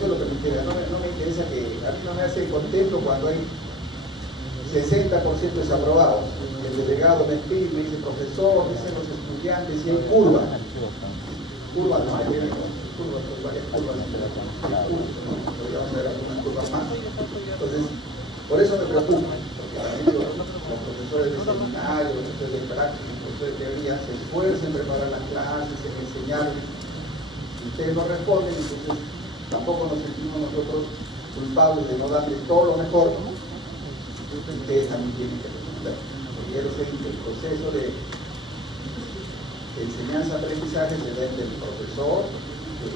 eso es lo que me interesa. No me interesa que a mí no me hace contento cuando hay 60% desaprobados. El delegado me escribe y me dice, profesor, dicen los estudiantes, y hay curva. Curva no hay, curvas, varias curvas, podríamos ver algunas curvas más. Entonces, por eso me preocupa, porque los profesores de seminario, los profesores de práctica, los profesores de teoría se esfuerzan en preparar las clases, en enseñar, y ustedes no responden, entonces tampoco nos sentimos nosotros culpables de no darles todo lo mejor, ¿no? Ustedes también tienen que responder, porque ya lo sé, el proceso de enseñanza-aprendizaje se da entre el profesor, que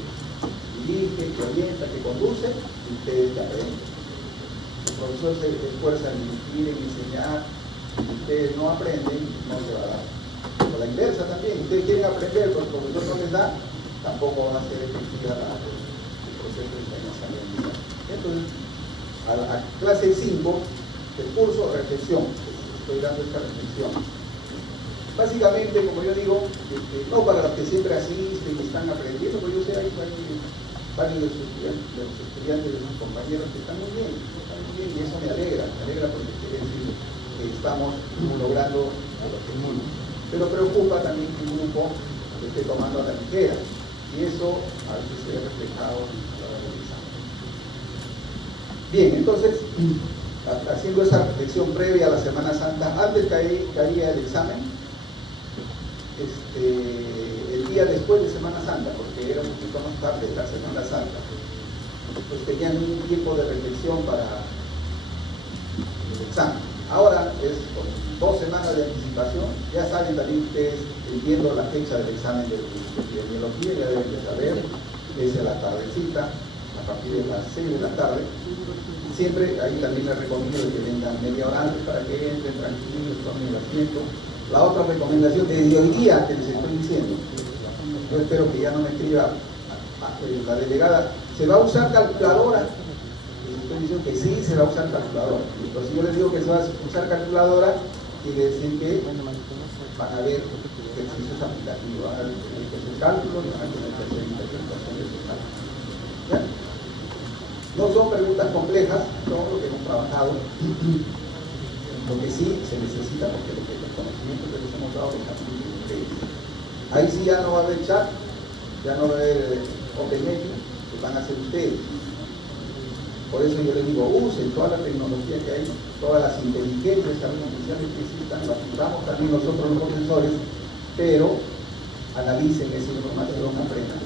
dirige, que orienta, que conduce, y ustedes que aprenden. El profesor se esfuerza en dirigir, en enseñar, y ustedes no aprenden, no se va a dar. Por la inversa también, ustedes quieren aprender, pero el profesor no les da, tampoco va a ser efectiva el proceso de enseñanza-aprendizaje. Entonces, a clase 5 del curso, reflexión. Estoy dando esta reflexión. Básicamente, como yo digo, no para los que siempre asisten y están aprendiendo, porque yo sé hay varios de los estudiantes, de sus compañeros que están muy bien, y eso me alegra porque quiere decir que estamos logrando el objetivo. Pero preocupa también que un grupo lo esté tomando a la ligera, y eso a veces se ve reflejado en la hora del examen. Bien, entonces, haciendo esa reflexión previa a la Semana Santa, antes caía el examen, el día después de Semana Santa, porque era un poquito más tarde de la Semana Santa, pues tenían un tiempo de reflexión para el examen. Ahora es con 2 semanas de anticipación, ya saben también ustedes, viendo la fecha del examen de epidemiología, ya deben de saber, es a la tardecita, a partir de las 6 de la tarde. Siempre ahí también les recomiendo que vengan media hora antes para que entren tranquilos, tomen el asiento. La otra recomendación desde hoy día que les estoy diciendo, yo espero que ya no me escriba la delegada, ¿se va a usar calculadora? Les estoy diciendo que sí se va a usar calculadora. Entonces si yo les digo que se va a usar calculadora, quiere decir que van a ver ejercicios aplicativos, van a ver que hacer cálculos, van a tener que hacer interpretación de esos cálculos. ¿Ya? No son preguntas complejas, son lo que hemos trabajado. Lo que sí se necesita, porque los conocimientos que les hemos dado están muy ustedes. Ahí sí ya no va a haber chat, ya no va a haber open meeting, que van a hacer ustedes. Por eso yo les digo, usen toda la tecnología que hay, todas las inteligencias artificiales que existan, las usamos también nosotros los profesores, pero analicen esa información, aprendan.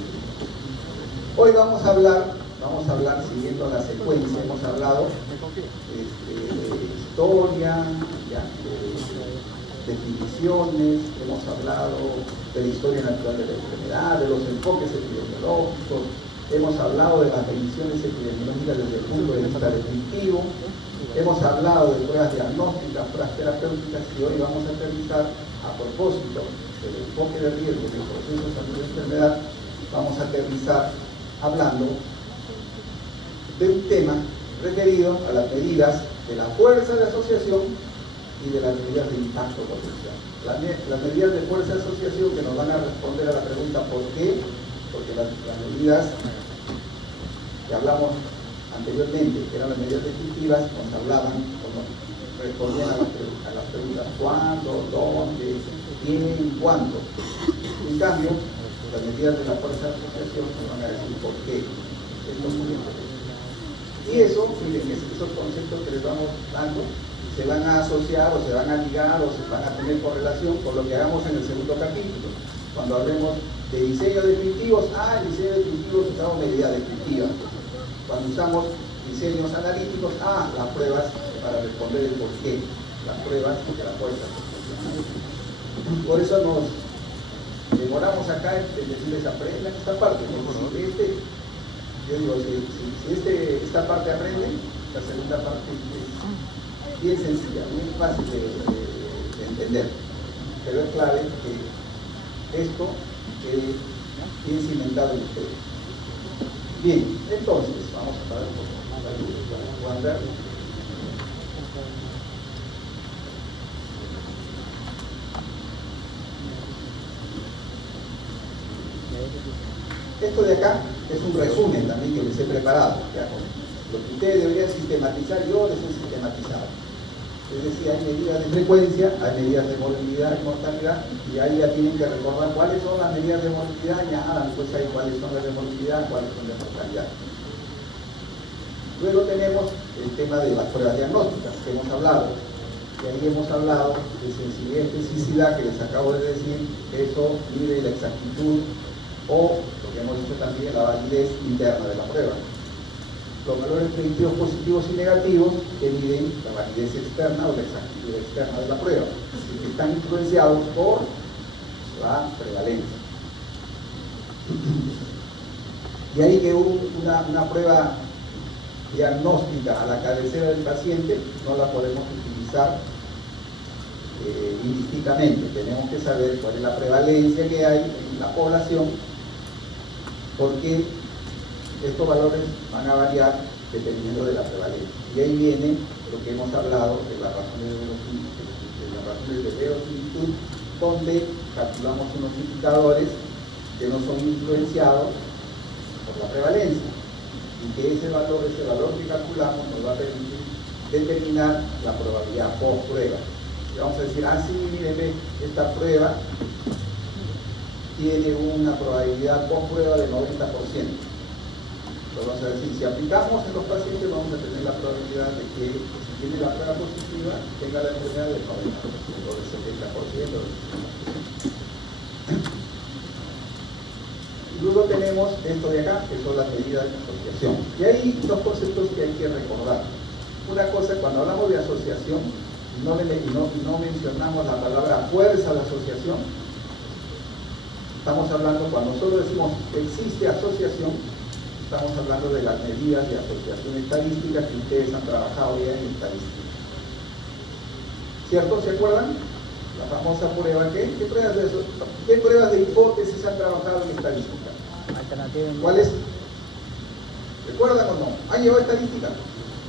Hoy vamos a hablar siguiendo la secuencia, hemos hablado de historia, de definiciones, hemos hablado de la historia natural de la enfermedad, de los enfoques epidemiológicos, hemos hablado de las mediciones epidemiológicas desde el punto de vista descriptivo, hemos hablado de pruebas diagnósticas, pruebas terapéuticas, y hoy vamos a aterrizar, a propósito del enfoque de riesgo del proceso de salud de enfermedad, vamos a aterrizar hablando de un tema referido a las medidas de la fuerza de asociación y de las medidas de impacto potencial. Las medidas de fuerza de asociación que nos van a responder a la pregunta ¿por qué? Porque las medidas que hablamos anteriormente, que eran las medidas descriptivas, nos hablaban, respondían a las preguntas ¿cuándo?, ¿dónde?, ¿quién?, ¿cuánto? En cambio, las medidas de la fuerza de asociación nos van a decir ¿por qué? Esto es muy importante. Y eso, miren, esos conceptos que les vamos dando se van a asociar o se van a ligar o se van a tener correlación con lo que hagamos en el segundo capítulo. Cuando hablemos de diseño descriptivos, en diseño descriptivo usamos medidas descriptivas. Cuando usamos diseños analíticos, las pruebas para responder el por qué, las pruebas de la fuerza. Por eso nos demoramos acá en decirles aprendan esta parte, porque yo digo, si esta parte aprende, la segunda parte es bien sencilla, muy fácil de entender, pero es clave que esto quede bien cimentado en ustedes. Bien, entonces, vamos a parar un poco la luz para que puedan ver. Esto de acá es un resumen también que les he preparado. ¿Ya? Lo que ustedes deberían sistematizar, yo les he sistematizado. Es decir, hay medidas de frecuencia, hay medidas de morbilidad y mortalidad, y ahí ya tienen que recordar cuáles son las medidas de morbilidad, y después hay cuáles son las de morbilidad, cuáles son las de mortalidad. Luego tenemos el tema de las pruebas diagnósticas que hemos hablado. Y ahí hemos hablado de sensibilidad y especificidad que les acabo de decir, eso mide la exactitud o, lo que hemos dicho también, la validez interna de la prueba. Los valores predictivos positivos y negativos que miden la validez externa o la exactitud externa de la prueba, y que están influenciados por la prevalencia. Y ahí que una prueba diagnóstica a la cabecera del paciente no la podemos utilizar indistintamente. Tenemos que saber cuál es la prevalencia que hay en la población, porque estos valores van a variar dependiendo de la prevalencia. Y ahí viene lo que hemos hablado de las razones de verosimilitud, donde calculamos unos indicadores que no son influenciados por la prevalencia, y que ese valor que calculamos nos va a permitir determinar la probabilidad post prueba. Y vamos a decir, sí, miren, esta prueba tiene una probabilidad post prueba de 90%. Vamos a decir, si aplicamos en los pacientes, vamos a tener la probabilidad de que, si tiene la prueba positiva, tenga la enfermedad del 90% o del 70%. Y luego tenemos esto de acá, que son las medidas de asociación. Y hay dos conceptos que hay que recordar. Una cosa, cuando hablamos de asociación, no mencionamos la palabra fuerza de asociación. Estamos hablando, cuando solo decimos existe asociación, estamos hablando de las medidas de asociación estadística que ustedes han trabajado ya en estadística. ¿Cierto? ¿Se acuerdan? La famosa prueba, ¿qué pruebas de hipótesis han trabajado en estadística? ¿Cuáles? ¿Recuerdan o no? ¿Han llevado estadística?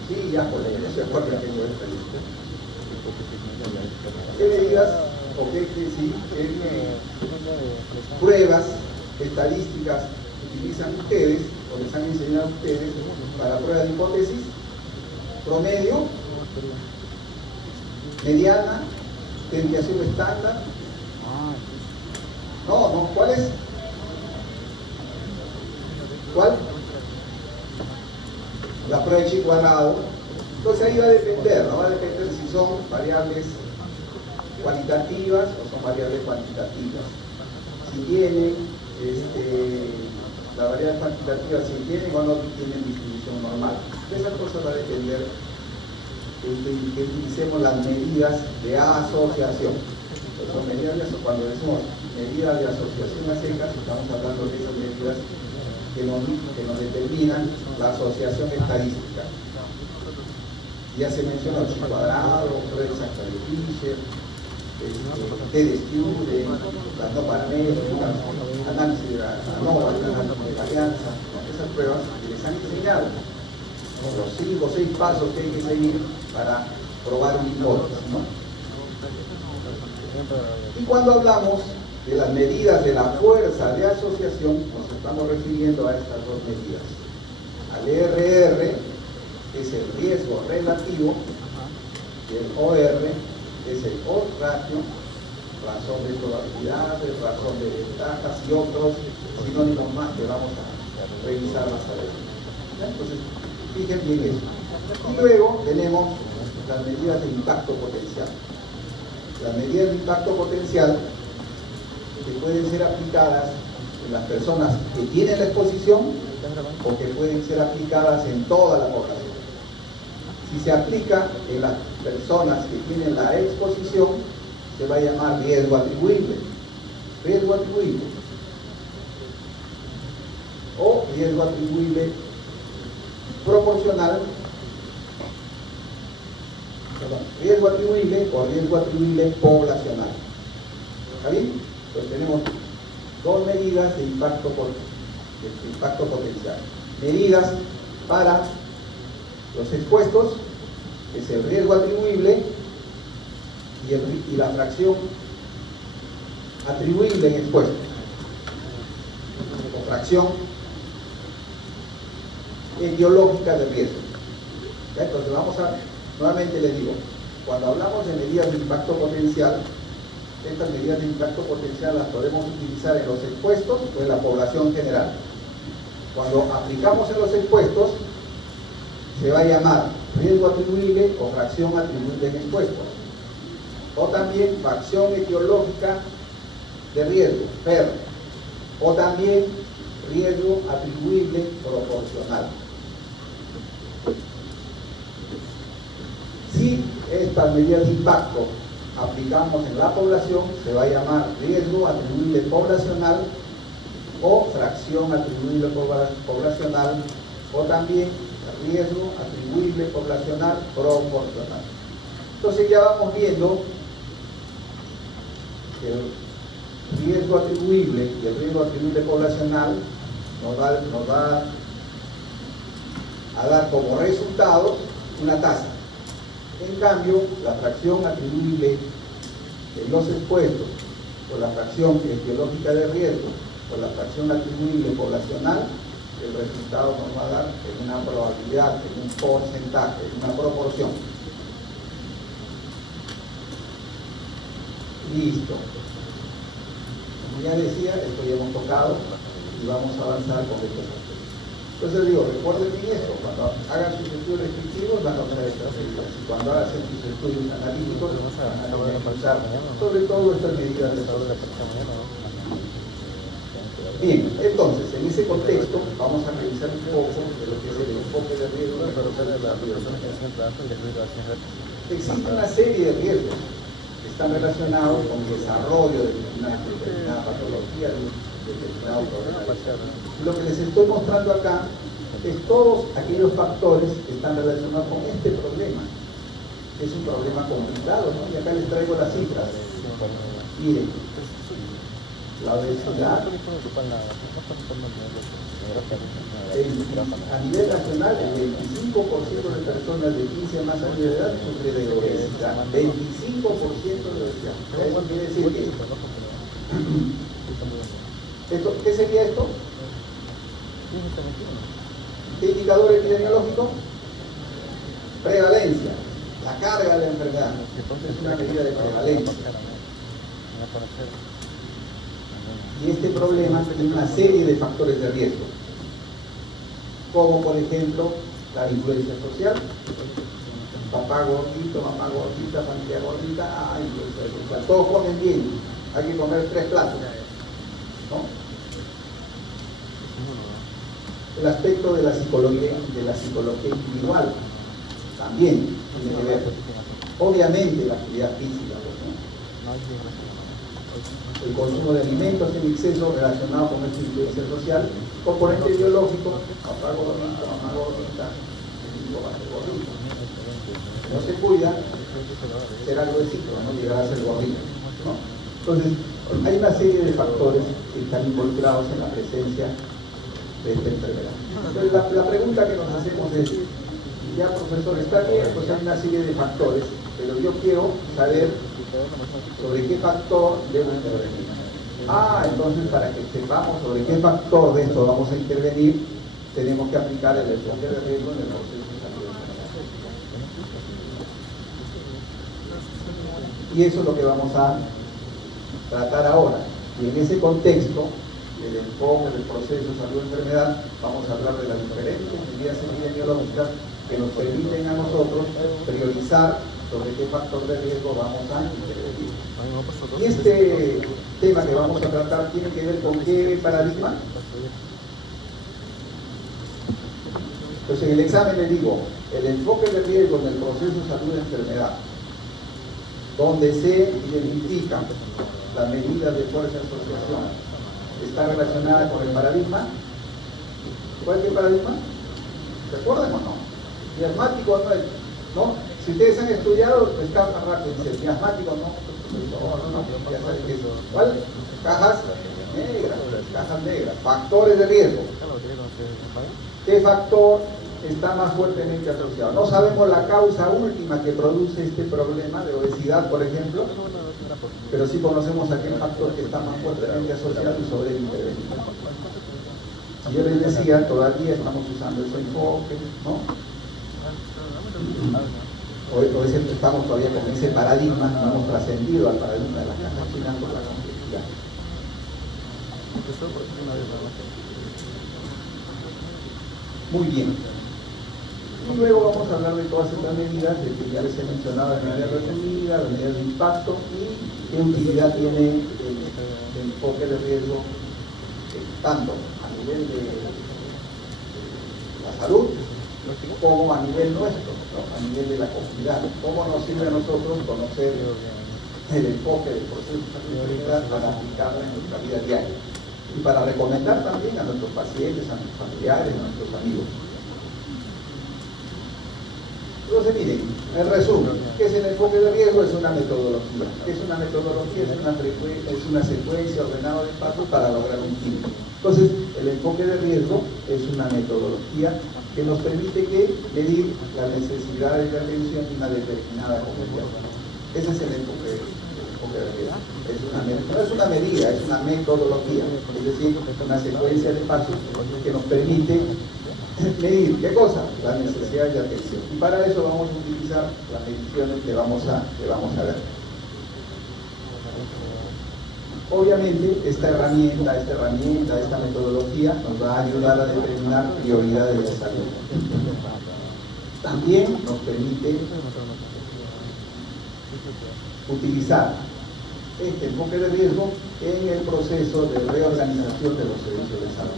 Sí, ya, por ahí, no se acuerdan que llevó estadística. ¿Qué medidas o qué pruebas estadísticas utilizan ustedes o les han enseñado a ustedes para pruebas de hipótesis? Promedio, mediana, desviación estándar. No, ¿cuál es? ¿Cuál? La prueba de chi cuadrado. Entonces ahí va a depender, ¿no? Va a depender si son variables cualitativas o son variables cuantitativas. Si tienen la variable cuantitativa, si tienen o no tienen distribución normal. Esa cosa va a depender que utilicemos las medidas de asociación. Entonces, cuando decimos medidas de asociación a secas, estamos hablando de esas medidas que nos determinan la asociación estadística. Ya se mencionó chi cuadrado, prueba exacta de Fisher, TDSQ, las no paramétricas, análisis de ANOVA, análisis de varianza, esas pruebas que les han enseñado, los 5 o 6 pasos que hay que seguir para probar una hipótesis, ¿no? Y cuando hablamos de las medidas de la fuerza de asociación, nos estamos refiriendo a estas dos medidas. Al RR, que es el riesgo relativo, y el OR, que es el odds ratio, razón de probabilidades, razón de ventajas y otros sinónimos más que vamos a revisar más adelante. Entonces, fíjense bien eso. Y luego tenemos las medidas de impacto potencial. Las medidas de impacto potencial que pueden ser aplicadas en las personas que tienen la exposición o que pueden ser aplicadas en toda la población. Si se aplica en las personas que tienen la exposición, se va a llamar riesgo atribuible. Riesgo atribuible. O riesgo atribuible proporcional. Riesgo atribuible o riesgo atribuible poblacional. ¿Está bien? Entonces tenemos dos medidas de impacto potencial. Medidas para los expuestos, que es el riesgo atribuible, y la fracción atribuible en expuestos. fracción etiológica de riesgo. ¿Ya? Entonces nuevamente les digo, cuando hablamos de medidas de impacto potencial, estas medidas de impacto potencial las podemos utilizar en los expuestos o en la población general. Cuando aplicamos en los expuestos, se va a llamar riesgo atribuible o fracción atribuible en expuestos. O también fracción etiológica de riesgo, FER. O también riesgo atribuible proporcional. Si estas medidas de impacto aplicamos en la población, se va a llamar riesgo atribuible poblacional o fracción atribuible poblacional, o también riesgo atribuible poblacional proporcional. Entonces ya vamos viendo que el riesgo atribuible y el riesgo atribuible poblacional nos va a dar como resultado una tasa. En cambio, la fracción atribuible en los expuestos, o la fracción etiológica de riesgo, o la fracción atribuible poblacional, el resultado nos va a dar en una probabilidad, en un porcentaje, en una proporción. Listo. Como ya decía, esto ya hemos tocado y vamos a avanzar con estos aspectos. Entonces digo, recuerden bien esto, cuando hagan sus estudios descriptivos van a usar estas medidas, y cuando hagan sus estudios analíticos van a usar sobre todo estas medidas de Bien, entonces, en ese contexto vamos a revisar un poco de lo que es el enfoque de riesgo. Existe una serie de riesgos que están relacionados con el desarrollo de determinada patología, de determinado problema. Lo que les estoy mostrando acá es todos aquellos factores que están relacionados con este problema. Es un problema complicado, ¿no? Y acá les traigo las cifras. Miren, la obesidad a nivel nacional, el 25% de personas de 15 a más años de edad sufre de obesidad. 25% de obesidad. Eso quiere decir que ¿qué sería esto? ¿Qué indicador epidemiológico? Prevalencia, la carga de la enfermedad. Es una medida de prevalencia. Y este problema tiene una serie de factores de riesgo, como por ejemplo la influencia social, papá gordito, mamá gordita, familia gordita, influencia social. Todos comen bien, hay que comer 3 platos, ¿no? El aspecto de la psicología individual también tiene que ver. Obviamente la actividad física, ¿no? El consumo de alimentos en exceso relacionado con esta influencia social, componente biológico, papá gordito, mamá gordita, el hijo va a ser gordito. Si no se cuida, será gruesito, no llegará a ser gordito, ¿no? Entonces, hay una serie de factores que están involucrados en la presencia de esta enfermedad. Entonces, la pregunta que nos hacemos es, ya profesor, está bien, pues hay una serie de factores, pero yo quiero saber sobre qué factor debo intervenir. Entonces para que sepamos sobre qué factor de esto vamos a intervenir, tenemos que aplicar el enfoque de riesgo en el proceso de salud. Y eso es lo que vamos a tratar ahora. Y en ese contexto, el enfoque del proceso de salud-enfermedad, vamos a hablar de las diferentes medidas epidemiológicas que nos permiten a nosotros priorizar sobre qué factor de riesgo vamos a intervenir. Y este tema que vamos a tratar tiene que ver con qué paradigma. Entonces en el examen les digo, el enfoque de riesgo en el proceso de salud-enfermedad, donde se identifican las medidas de fuerza de asociación, está relacionada con el paradigma. ¿Cuál es el paradigma? ¿Recuerdan o no? Miasmático no es, ¿no? Si ustedes han estudiado, está rápido, dice, miasmático no, ya saben qué es. ¿Cuál? Cajas negras, factores de riesgo. ¿Qué factor está más fuertemente asociado? No sabemos la causa última que produce este problema de obesidad, por ejemplo, pero sí conocemos aquel factor que está más fuertemente asociado y sobre él intervenir. Yo les decía, todavía estamos usando ese enfoque, ¿no? Hoy estamos todavía con ese paradigma, no hemos trascendido al paradigma de las cajas chinas por la complejidad. Muy bien. Y luego vamos a hablar de todas estas medidas, de que ya les he mencionado de manera resumida, de medidas de impacto y qué utilidad tiene el enfoque de riesgo, tanto a nivel de la salud como a nivel nuestro, ¿no? A nivel de la comunidad. ¿Cómo nos sirve a nosotros conocer el enfoque del proceso de seguridad para aplicarlo en nuestra vida diaria? Y para recomendar también a nuestros pacientes, a nuestros familiares, a nuestros amigos. Entonces, miren, en resumen, ¿qué es el enfoque de riesgo? Es una metodología. ¿Qué es una metodología? Es una secuencia ordenada de pasos para lograr un fin. Entonces, el enfoque de riesgo es una metodología que nos permite medir las necesidades de atención de una determinada comunidad. Ese es el enfoque de riesgo. No es una medida, es una metodología, es decir, una secuencia de pasos que nos permite medir, ¿qué cosa? Las necesidades de atención. Y para eso vamos a utilizar las mediciones que vamos a ver. Obviamente, esta herramienta, esta metodología nos va a ayudar a determinar prioridades de salud. También nos permite utilizar este enfoque de riesgo en el proceso de reorganización de los servicios de salud.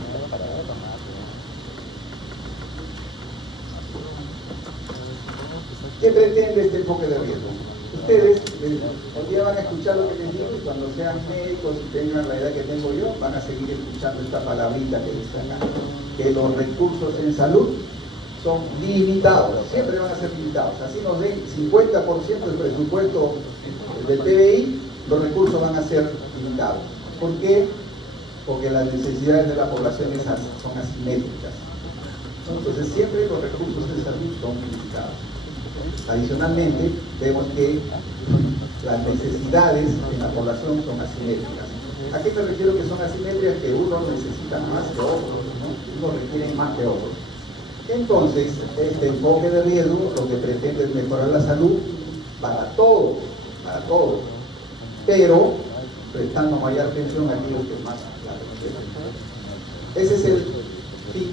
¿Qué pretende este enfoque de riesgo? Ustedes un día van a escuchar lo que les digo y cuando sean médicos y tengan la edad que tengo yo, van a seguir escuchando esta palabrita que dice acá, que los recursos en salud son limitados, siempre van a ser limitados. Así nos den 50% del presupuesto del PBI, los recursos van a ser limitados. ¿Por qué? Porque las necesidades de la población son asimétricas. Entonces siempre los recursos de salud son limitados. Adicionalmente, vemos que las necesidades en la población son asimétricas. ¿A qué me refiero que son asimétricas? Que unos necesitan más que otros, ¿no? Unos requieren más que otros. Entonces, este enfoque de riesgo lo que pretende es mejorar la salud para todos, pero prestando mayor atención a aquellos que más la requieren. Ese es el fin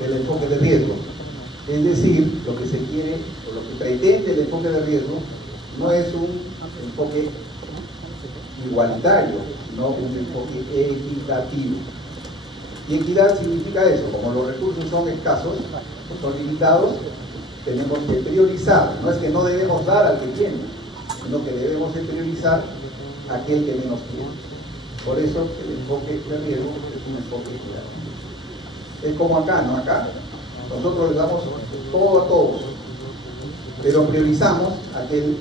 del enfoque de riesgo. Es decir, lo que se quiere, o lo que pretende el enfoque de riesgo, no es un enfoque igualitario, sino un enfoque equitativo. Y equidad significa eso, como los recursos son escasos, son limitados, tenemos que priorizar. No es que no debemos dar al que tiene, sino que debemos de priorizar a aquel que menos tiene. Por eso el enfoque de riesgo es un enfoque equitativo. Es como acá, ¿no? Acá nosotros le damos todo a todos, pero priorizamos a aquel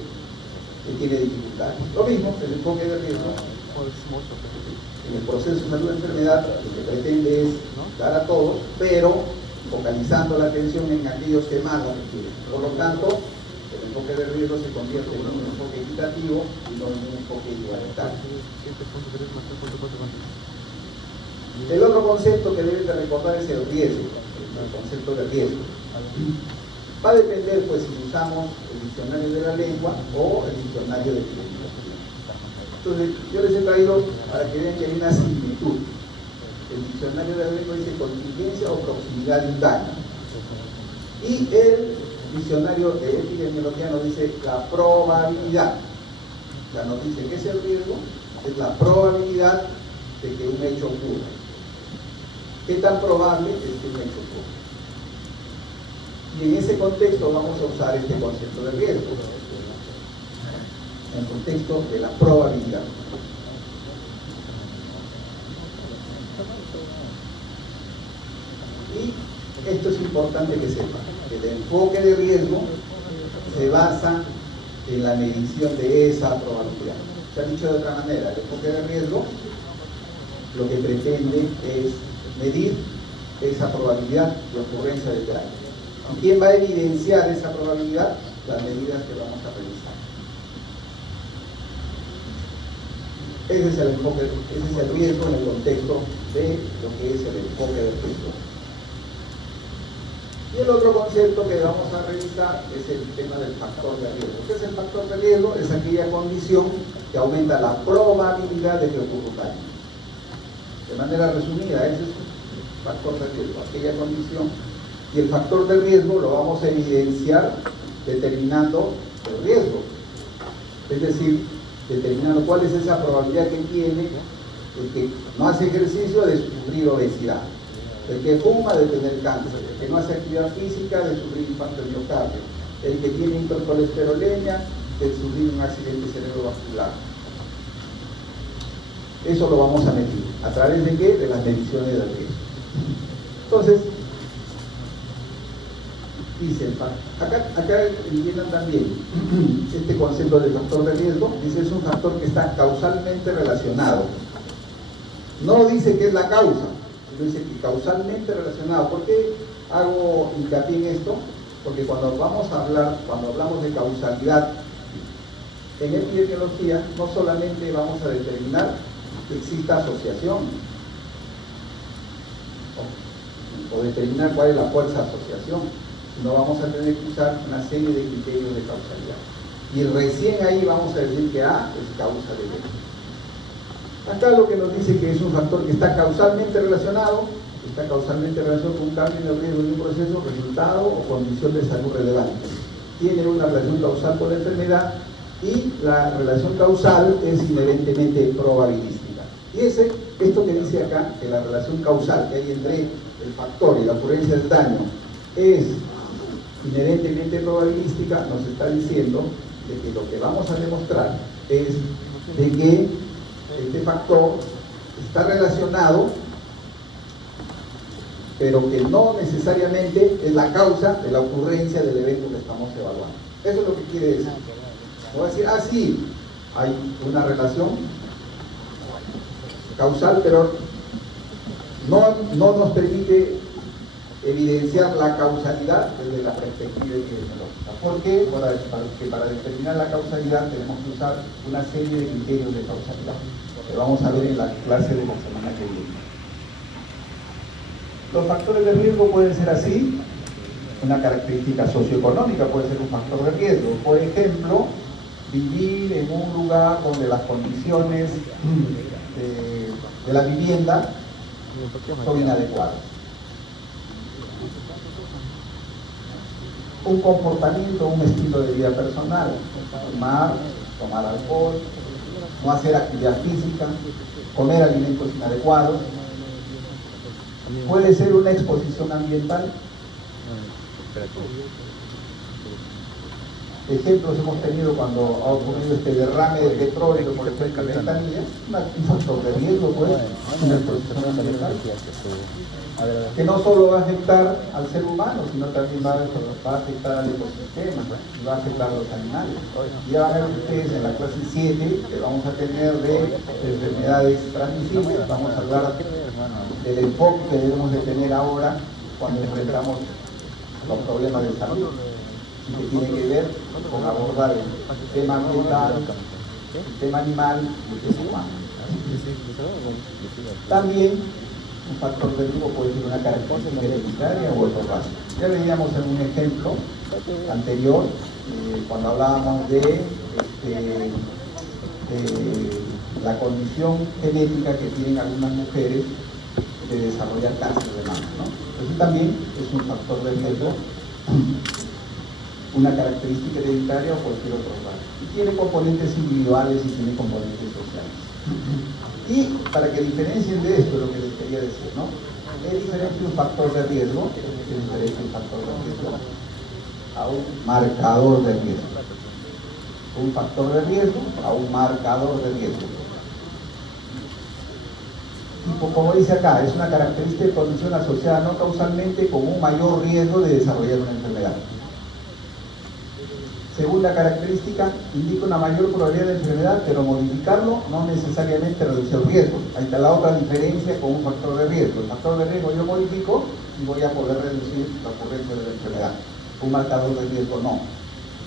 que tiene dificultades. Lo mismo, el enfoque de riesgo en el proceso de salud de enfermedad, lo que pretende es dar a todos, pero focalizando la atención en aquellos que más la requieren. Por lo tanto, el enfoque de riesgo se convierte en un enfoque equitativo y no en un enfoque igualitario. El otro concepto que deben de recordar es el riesgo, el concepto de riesgo. Va a depender, pues, si usamos el diccionario de la lengua o el diccionario de epidemiología. Entonces, yo les he traído para que vean que hay una similitud. El diccionario de la lengua dice contingencia o proximidad de un daño. Y el diccionario de epidemiología nos dice la probabilidad. O sea, nos dice que es el riesgo, es la probabilidad de que un hecho ocurra. ¿Qué tan probable es que un hecho ocurra? Y en ese contexto vamos a usar este concepto de riesgo, en el contexto de la probabilidad. Y esto es importante que sepan, que el enfoque de riesgo se basa en la medición de esa probabilidad. Se ha dicho de otra manera, el enfoque de riesgo lo que pretende es medir esa probabilidad de ocurrencia del daño. ¿Y quién va a evidenciar esa probabilidad? Las medidas que vamos a realizar. Ese es el enfoque, ese es el riesgo en el contexto de lo que es el enfoque del riesgo. Y el otro concepto que vamos a revisar es el tema del factor de riesgo. ¿Qué es el factor de riesgo? Es aquella condición que aumenta la probabilidad de que ocurra un daño. De manera resumida, ese es el factor de riesgo, aquella condición. Y el factor de riesgo lo vamos a evidenciar determinando el riesgo. Es decir, determinando cuál es esa probabilidad que tiene el que no hace ejercicio de sufrir obesidad, el que fuma de tener cáncer, el que no hace actividad física de sufrir infarto de miocardio, el que tiene hipercolesterolemia de sufrir un accidente cerebrovascular. Eso lo vamos a medir. ¿A través de qué? De las mediciones del riesgo. Entonces, dice, acá entiendan también este concepto de factor de riesgo. Dice, es un factor que está causalmente relacionado. No dice que es la causa, sino dice que causalmente relacionado. ¿Por qué hago hincapié en esto? Porque cuando hablamos de causalidad en epidemiología, no solamente vamos a determinar que exista asociación o determinar cuál es la fuerza de asociación, sino vamos a tener que usar una serie de criterios de causalidad. Y recién ahí vamos a decir que A es causa de B. Acá lo que nos dice que es un factor que está causalmente relacionado con un cambio en el riesgo de un proceso, resultado o condición de salud relevante. Tiene una relación causal con la enfermedad y la relación causal es inherentemente probabilística. Y esto que dice acá, que la relación causal que hay entre el factor y la ocurrencia del daño es inherentemente probabilística, nos está diciendo de que lo que vamos a demostrar es de que este factor está relacionado, pero que no necesariamente es la causa de la ocurrencia del evento que estamos evaluando. Eso es lo que quiere decir. Voy a decir, sí, hay una relación causal, pero no nos permite evidenciar la causalidad desde la perspectiva epidemiológica. ¿Por qué? Porque para determinar la causalidad tenemos que usar una serie de criterios de causalidad que vamos a ver en la clase de la semana que viene. Los factores de riesgo pueden ser así. Una característica socioeconómica puede ser un factor de riesgo. Por ejemplo, vivir en un lugar donde las condiciones de la vivienda son inadecuadas. Un comportamiento, un estilo de vida personal, fumar, tomar alcohol, no hacer actividad física, comer alimentos inadecuados. Puede ser una exposición ambiental. Ejemplos hemos tenido cuando ha ocurrido este derrame de petróleo por ejemplo en Ventanilla, un factor de riesgo, pues, una exposición ambiental, que no solo va a afectar al ser humano, sino también va a afectar al ecosistema, y va a afectar a los animales. Ya van a ver ustedes en la clase 7 que vamos a tener de enfermedades transmisibles, vamos a hablar del enfoque que debemos de tener ahora cuando enfrentamos los problemas de salud, que tiene que ver con abordar el tema ambiental, el tema animal y el tema humano. También un factor de riesgo puede ser una característica hereditaria o heterorracia. Ya veíamos en un ejemplo anterior, cuando hablábamos de la condición genética que tienen algunas mujeres de desarrollar cáncer de mama, ¿no? Eso también es un factor de riesgo, una característica hereditaria o cualquier otro rasgo. Y tiene componentes individuales y tiene componentes sociales. Y para que diferencien de esto, lo que les quería decir, ¿no? ¿Qué diferencia un factor de riesgo? ¿Qué diferencia un factor de riesgo a un marcador de riesgo? Un factor de riesgo a un marcador de riesgo. Y como dice acá, es una característica de condición asociada no causalmente con un mayor riesgo de desarrollar una enfermedad. Segunda característica, indica una mayor probabilidad de enfermedad, pero modificarlo no necesariamente reduce el riesgo. Ahí está la otra diferencia con un factor de riesgo. El factor de riesgo yo modifico y voy a poder reducir la ocurrencia de la enfermedad. Un marcador de riesgo no.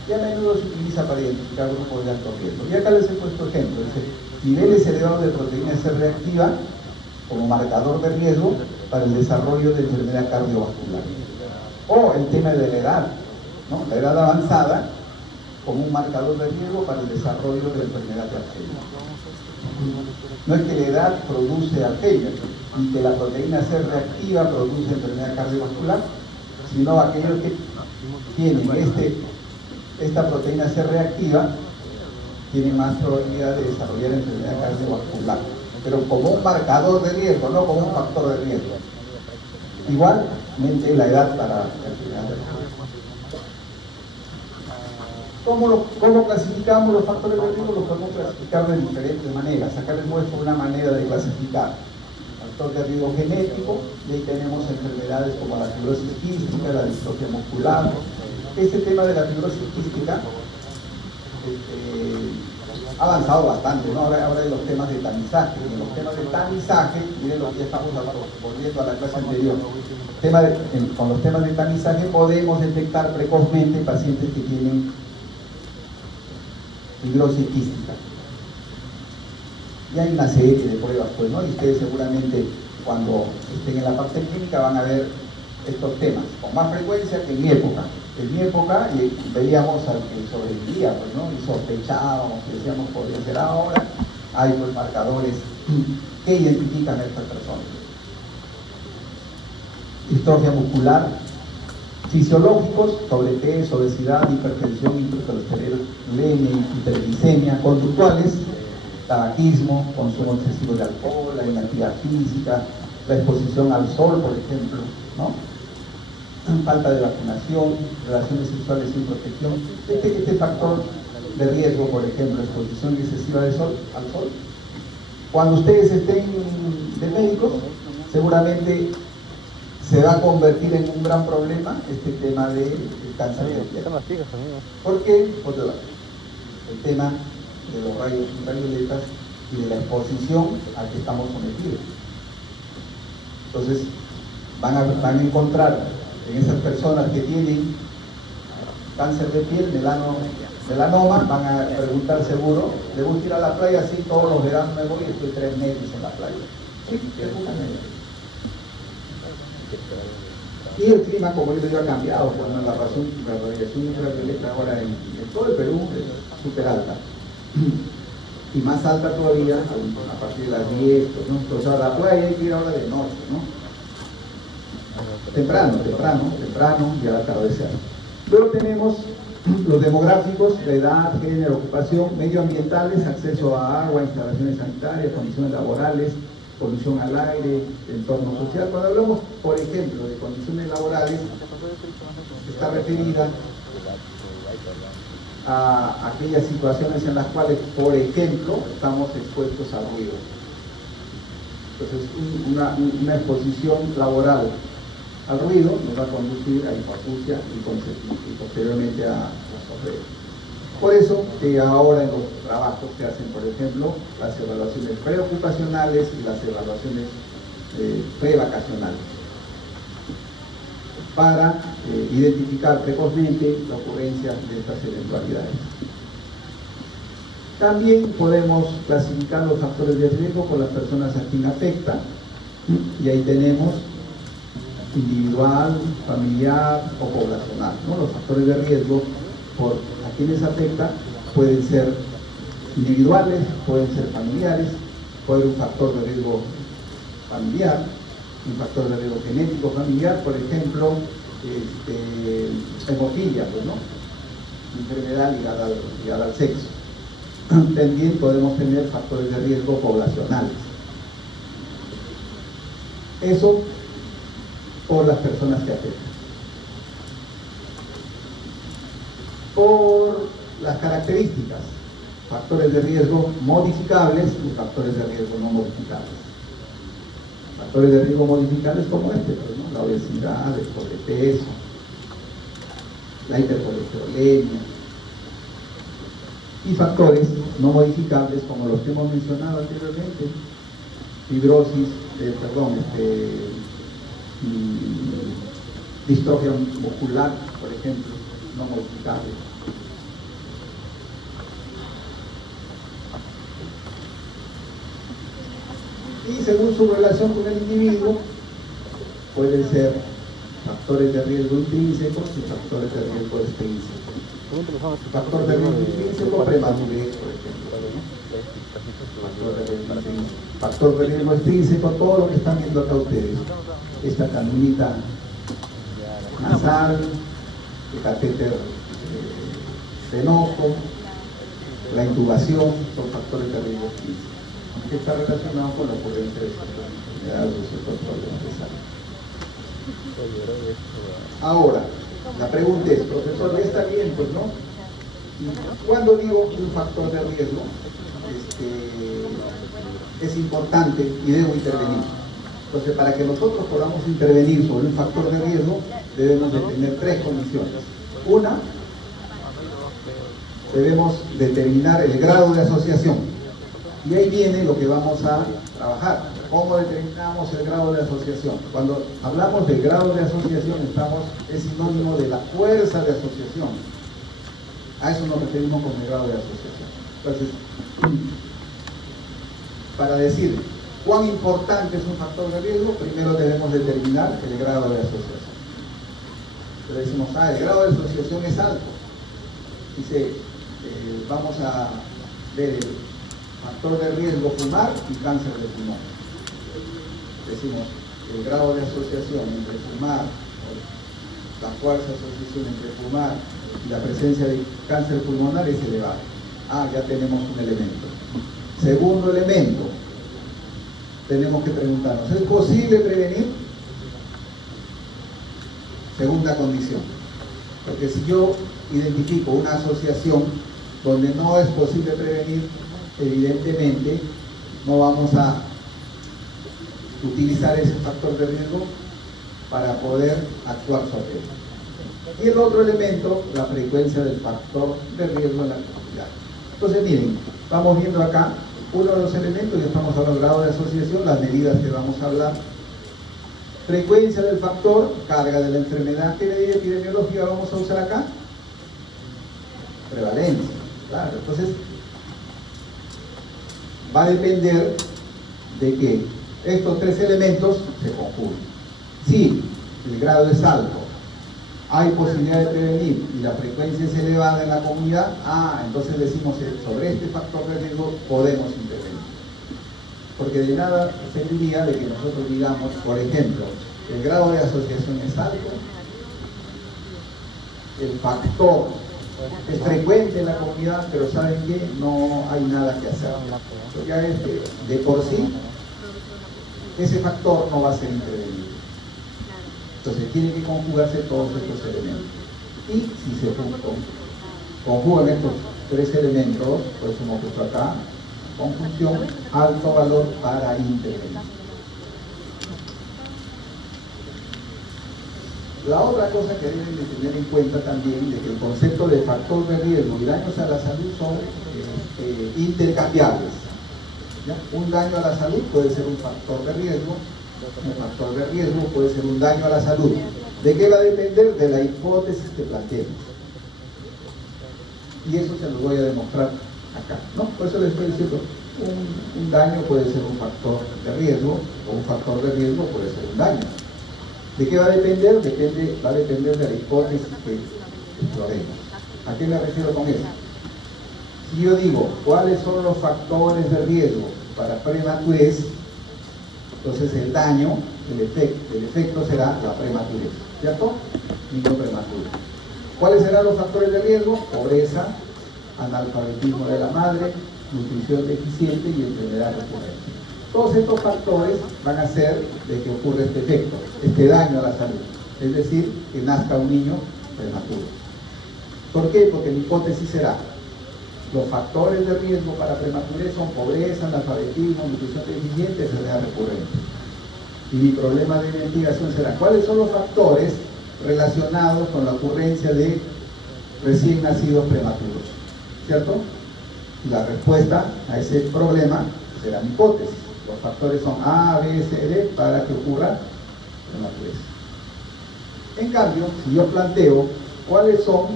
Y a menudo se utiliza para identificar grupos de alto riesgo. Y acá les he puesto ejemplos. niveles elevados de proteína C reactiva como marcador de riesgo para el desarrollo de enfermedad cardiovascular. O el tema de la edad, ¿no? La edad avanzada como un marcador de riesgo para el desarrollo de enfermedad de Alzheimer. No es que la edad produce Alzheimer, ni que la proteína C reactiva produce enfermedad cardiovascular, sino aquellos que tienen esta proteína C reactiva tienen más probabilidad de desarrollar enfermedad cardiovascular, pero como un marcador de riesgo, no como un factor de riesgo. Igualmente la edad para la enfermedad de riesgo. ¿Cómo clasificamos los factores de riesgo? Los podemos clasificar de diferentes maneras. Acá les muestro una manera de clasificar. Factor de riesgo genético, y ahí tenemos enfermedades como la fibrosis quística, la distrofia muscular. Este tema de la fibrosis quística ha avanzado bastante, ¿no? Ahora hay los temas de tamizaje. En los temas de tamizaje, miren lo que ya estamos volviendo a la clase anterior. Con los temas de tamizaje podemos detectar precozmente pacientes que tienen fibrosis quística. Y hay una serie de pruebas, pues, ¿no? Y ustedes seguramente cuando estén en la parte clínica van a ver estos temas con más frecuencia que en mi época. En mi época veíamos al que sobrevivía, pues, ¿no? Y sospechábamos, y decíamos, podría ser ahora. Hay pues marcadores que identifican a estas personas. Distrofia muscular, fisiológicos, sobrepeso, obesidad, hipertensión, hipercolesterolemia, hiperglicemia, conductuales, tabaquismo, consumo excesivo de alcohol, la inactividad física, la exposición al sol, por ejemplo, ¿no? Falta de vacunación, relaciones sexuales sin protección. Este factor de riesgo, por ejemplo, exposición excesiva al sol. Cuando ustedes estén de médicos, seguramente se va a convertir en un gran problema este tema del cáncer de piel. ¿Por qué? Por el tema de los rayos ultravioletas y de la exposición a que estamos sometidos. Entonces, van a encontrar en esas personas que tienen cáncer de piel, melanoma, van a preguntar seguro, ¿le gusta ir a la playa? Sí, todos los veranos me voy y estoy 3 meses en la playa. Sí, y el clima, como yo digo, ha cambiado, bueno, la radiación ultravioleta ahora en todo el Perú es súper alta. Y más alta todavía a partir de las 10, ¿no? Entonces a la playa hay que ir ahora de noche, ¿no? Temprano y al atardecer. Luego tenemos los demográficos, la edad, género, ocupación, medioambientales, acceso a agua, instalaciones sanitarias, condiciones laborales, polución al aire, entorno social. Cuando hablamos, por ejemplo, de condiciones laborales, está referida a aquellas situaciones en las cuales, por ejemplo, estamos expuestos al ruido. Entonces, una exposición laboral al ruido nos va a conducir a hipoacusia y posteriormente a sordera. Por eso que ahora en los trabajos se hacen, por ejemplo, las evaluaciones preocupacionales y las evaluaciones prevacacionales para identificar precozmente la ocurrencia de estas eventualidades. También podemos clasificar los factores de riesgo por las personas a quien afecta, y ahí tenemos individual, familiar o poblacional, ¿no? Los factores de riesgo por a quienes afecta pueden ser individuales, pueden ser familiares, puede haber un factor de riesgo familiar, un factor de riesgo genético familiar, por ejemplo, hemofilia, pues, ¿no? Enfermedad ligada al sexo. También podemos tener factores de riesgo poblacionales. Eso por las personas que afectan. Por las características, factores de riesgo modificables y factores de riesgo no modificables. Factores de riesgo modificables como este, pues, ¿no? La obesidad, el sobrepeso, la hipercolesterolemia. Y factores no modificables como los que hemos mencionado anteriormente, fibrosis, distrofia muscular, por ejemplo, no modificable. Y según su relación con el individuo, pueden ser factores de riesgo intrínsecos y factores de riesgo extrínsecos. Factor de riesgo intrínseco, prematurez, por ejemplo. Factor de riesgo extrínseco, todo lo que están viendo acá ustedes. Esta canulita nasal, el catéter venoso, la intubación, son factores de riesgo extrínsecos. Aunque está relacionado con la ocurrencia de ciertas enfermedades o ciertos problemas de salud. Ahora, la pregunta es, profesor, ¿ya está bien? Pues no. Cuando digo que un factor de riesgo es importante y debo intervenir. Entonces, para que nosotros podamos intervenir sobre un factor de riesgo, debemos de tener tres condiciones. Una, debemos determinar el grado de asociación. Y ahí viene lo que vamos a trabajar. ¿Cómo determinamos el grado de asociación? Cuando hablamos del grado de asociación, es sinónimo de la fuerza de asociación. A eso nos referimos con el grado de asociación. Entonces, para decir cuán importante es un factor de riesgo, primero debemos determinar el grado de asociación. Entonces decimos, el grado de asociación es alto. Dice, vamos a ver el factor de riesgo fumar y cáncer de pulmón. Decimos, el grado de asociación entre fumar, la fuerza de asociación entre fumar y la presencia de cáncer pulmonar es elevada. Ya tenemos un elemento. Segundo elemento, tenemos que preguntarnos, ¿es posible prevenir? Segunda condición, porque si yo identifico una asociación donde no es posible prevenir, evidentemente no vamos a utilizar ese factor de riesgo para poder actuar sobre él. Y el otro elemento, la frecuencia del factor de riesgo en la comunidad. Entonces miren, vamos viendo acá uno de los elementos, ya estamos hablando del grado de asociación, las medidas que vamos a hablar. Frecuencia del factor, carga de la enfermedad. ¿Qué medida epidemiológica vamos a usar acá? Prevalencia, claro. Entonces, va a depender de que estos tres elementos se conjuguen. Si el grado es alto, hay posibilidad de prevenir y la frecuencia es elevada en la comunidad, entonces decimos sobre este factor de riesgo podemos intervenir. Porque de nada serviría de que nosotros digamos, por ejemplo, el grado de asociación es alto, el factor es frecuente en la comunidad, pero ¿saben qué? No hay nada que hacer. Porque ya es de por sí, ese factor no va a ser intervenido. Entonces tienen que conjugarse todos estos elementos. Y si se conjugan estos tres elementos, por eso hemos puesto acá, conjunción, alto valor para intervenir. La otra cosa que deben de tener en cuenta también es que el concepto de factor de riesgo y daños a la salud son intercambiables. ¿Ya? Un daño a la salud puede ser un factor de riesgo, un factor de riesgo puede ser un daño a la salud. ¿De qué va a depender? De la hipótesis que planteemos. Y eso se lo voy a demostrar acá, ¿no? Por eso les estoy diciendo, un daño puede ser un factor de riesgo, o un factor de riesgo puede ser un daño. ¿De qué va a depender? Va a depender de la hipótesis que exploremos. ¿A qué me refiero con eso? Si yo digo, ¿cuáles son los factores de riesgo para prematurez? Entonces el daño, el efecto será la prematurez, ¿cierto? Niño prematuro. ¿Cuáles serán los factores de riesgo? Pobreza, analfabetismo de la madre, nutrición deficiente y enfermedad recurrente. Todos estos factores van a hacer de que ocurra este efecto, este daño a la salud, es decir, que nazca un niño prematuro. ¿Por qué? Porque mi hipótesis será, los factores de riesgo para prematurez son pobreza, analfabetismo, nutrición deficiente, enfermedad recurrente. Y mi problema de investigación será, ¿cuáles son los factores relacionados con la ocurrencia de recién nacidos prematuros? ¿Cierto? Y la respuesta a ese problema será mi hipótesis. Los factores son A, B, C, D para que ocurra prematurez. En cambio, si yo planteo cuáles son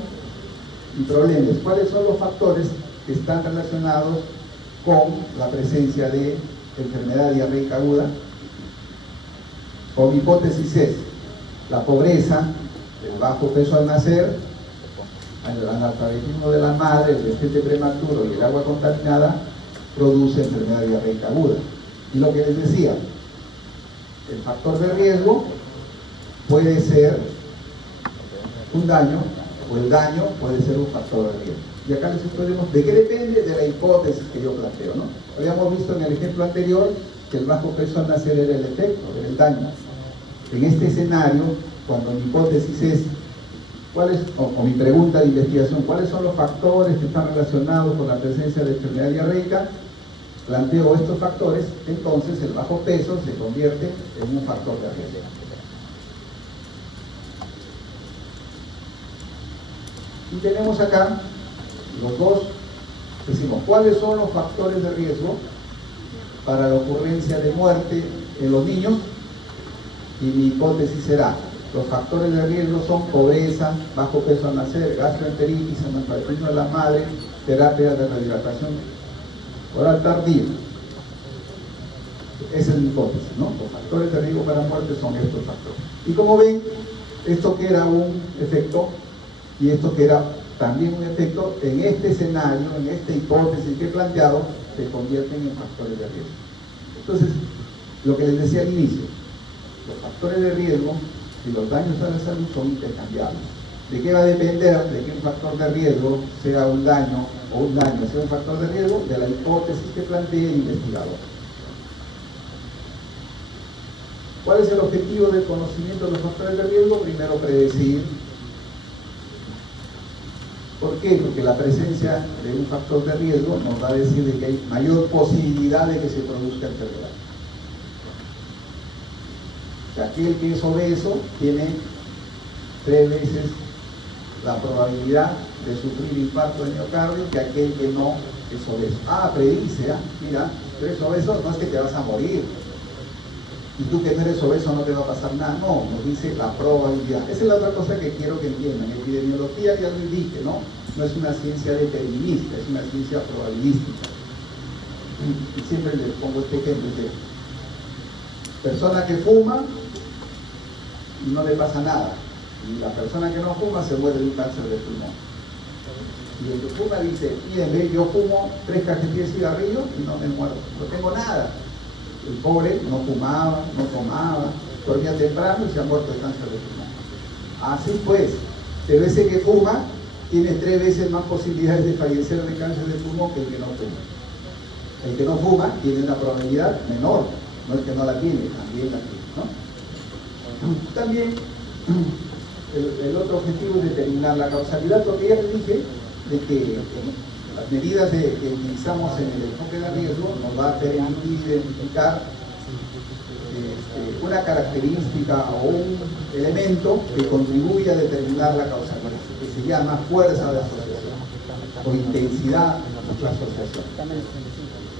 mi problema, cuáles son los factores que están relacionados con la presencia de enfermedad diarreica aguda, o mi hipótesis es la pobreza, el bajo peso al nacer, el analfabetismo de la madre, el destete prematuro y el agua contaminada produce enfermedad diarreica aguda. Y lo que les decía, el factor de riesgo puede ser un daño, o el daño puede ser un factor de riesgo. Y acá les exponemos de qué depende de la hipótesis que yo planteo, ¿no? Habíamos visto en el ejemplo anterior que el bajo peso al nacer era el efecto, era el daño. En este escenario, cuando mi hipótesis es, o mi pregunta de investigación, ¿cuáles son los factores que están relacionados con la presencia de enfermedad diarreica? Planteo estos factores, entonces el bajo peso se convierte en un factor de riesgo. Y tenemos acá los dos, decimos, ¿cuáles son los factores de riesgo para la ocurrencia de muerte en los niños? Y mi hipótesis será, los factores de riesgo son pobreza, bajo peso al nacer, gastroenteritis, analfabetismo de la madre, terapia de rehidratación oral tardía. Esa es mi hipótesis, ¿no? Los factores de riesgo para muerte son estos factores. Y como ven, esto que era un efecto y esto que era también un efecto, en este escenario, en esta hipótesis que he planteado, se convierten en factores de riesgo. Entonces, lo que les decía al inicio, los factores de riesgo y los daños a la salud son intercambiables. ¿De qué va a depender de que un factor de riesgo sea un daño o un daño sea un factor de riesgo? De la hipótesis que plantee el investigador. ¿Cuál es el objetivo del conocimiento de los factores de riesgo? Primero, predecir. ¿Por qué? Porque la presencia de un factor de riesgo nos va a decir de que hay mayor posibilidad de que se produzca enfermedad. O sea, aquel que es obeso tiene 3 veces la probabilidad de sufrir infarto de miocardio que aquel que no es obeso. Predice, mira, tú eres obeso, no es que te vas a morir. Y tú que no eres obeso no te va a pasar nada. No, nos dice la probabilidad. Esa es la otra cosa que quiero que entiendan. En epidemiología ya les dije, ¿no? No es una ciencia determinista, es una ciencia probabilística. Y siempre les pongo este ejemplo de persona que fuma y no le pasa nada. Y la persona que no fuma se muere de un cáncer de pulmón. Y el que fuma dice, miren, yo fumo 3 cajetillas de cigarrillos y no me muero, no tengo nada. El pobre no fumaba, no tomaba, dormía temprano y se ha muerto de cáncer de pulmón. Así pues, pero ese que fuma tiene 3 veces más posibilidades de fallecer de cáncer de pulmón que el que no fuma. El que no fuma tiene una probabilidad menor, no es que no la tiene, también la tiene, ¿no? También el otro objetivo es determinar la causalidad, porque ya les dije de que las medidas que utilizamos en el enfoque de riesgo nos va a permitir identificar una característica o un elemento que contribuye a determinar la causalidad, que se llama fuerza de asociación o intensidad de la asociación.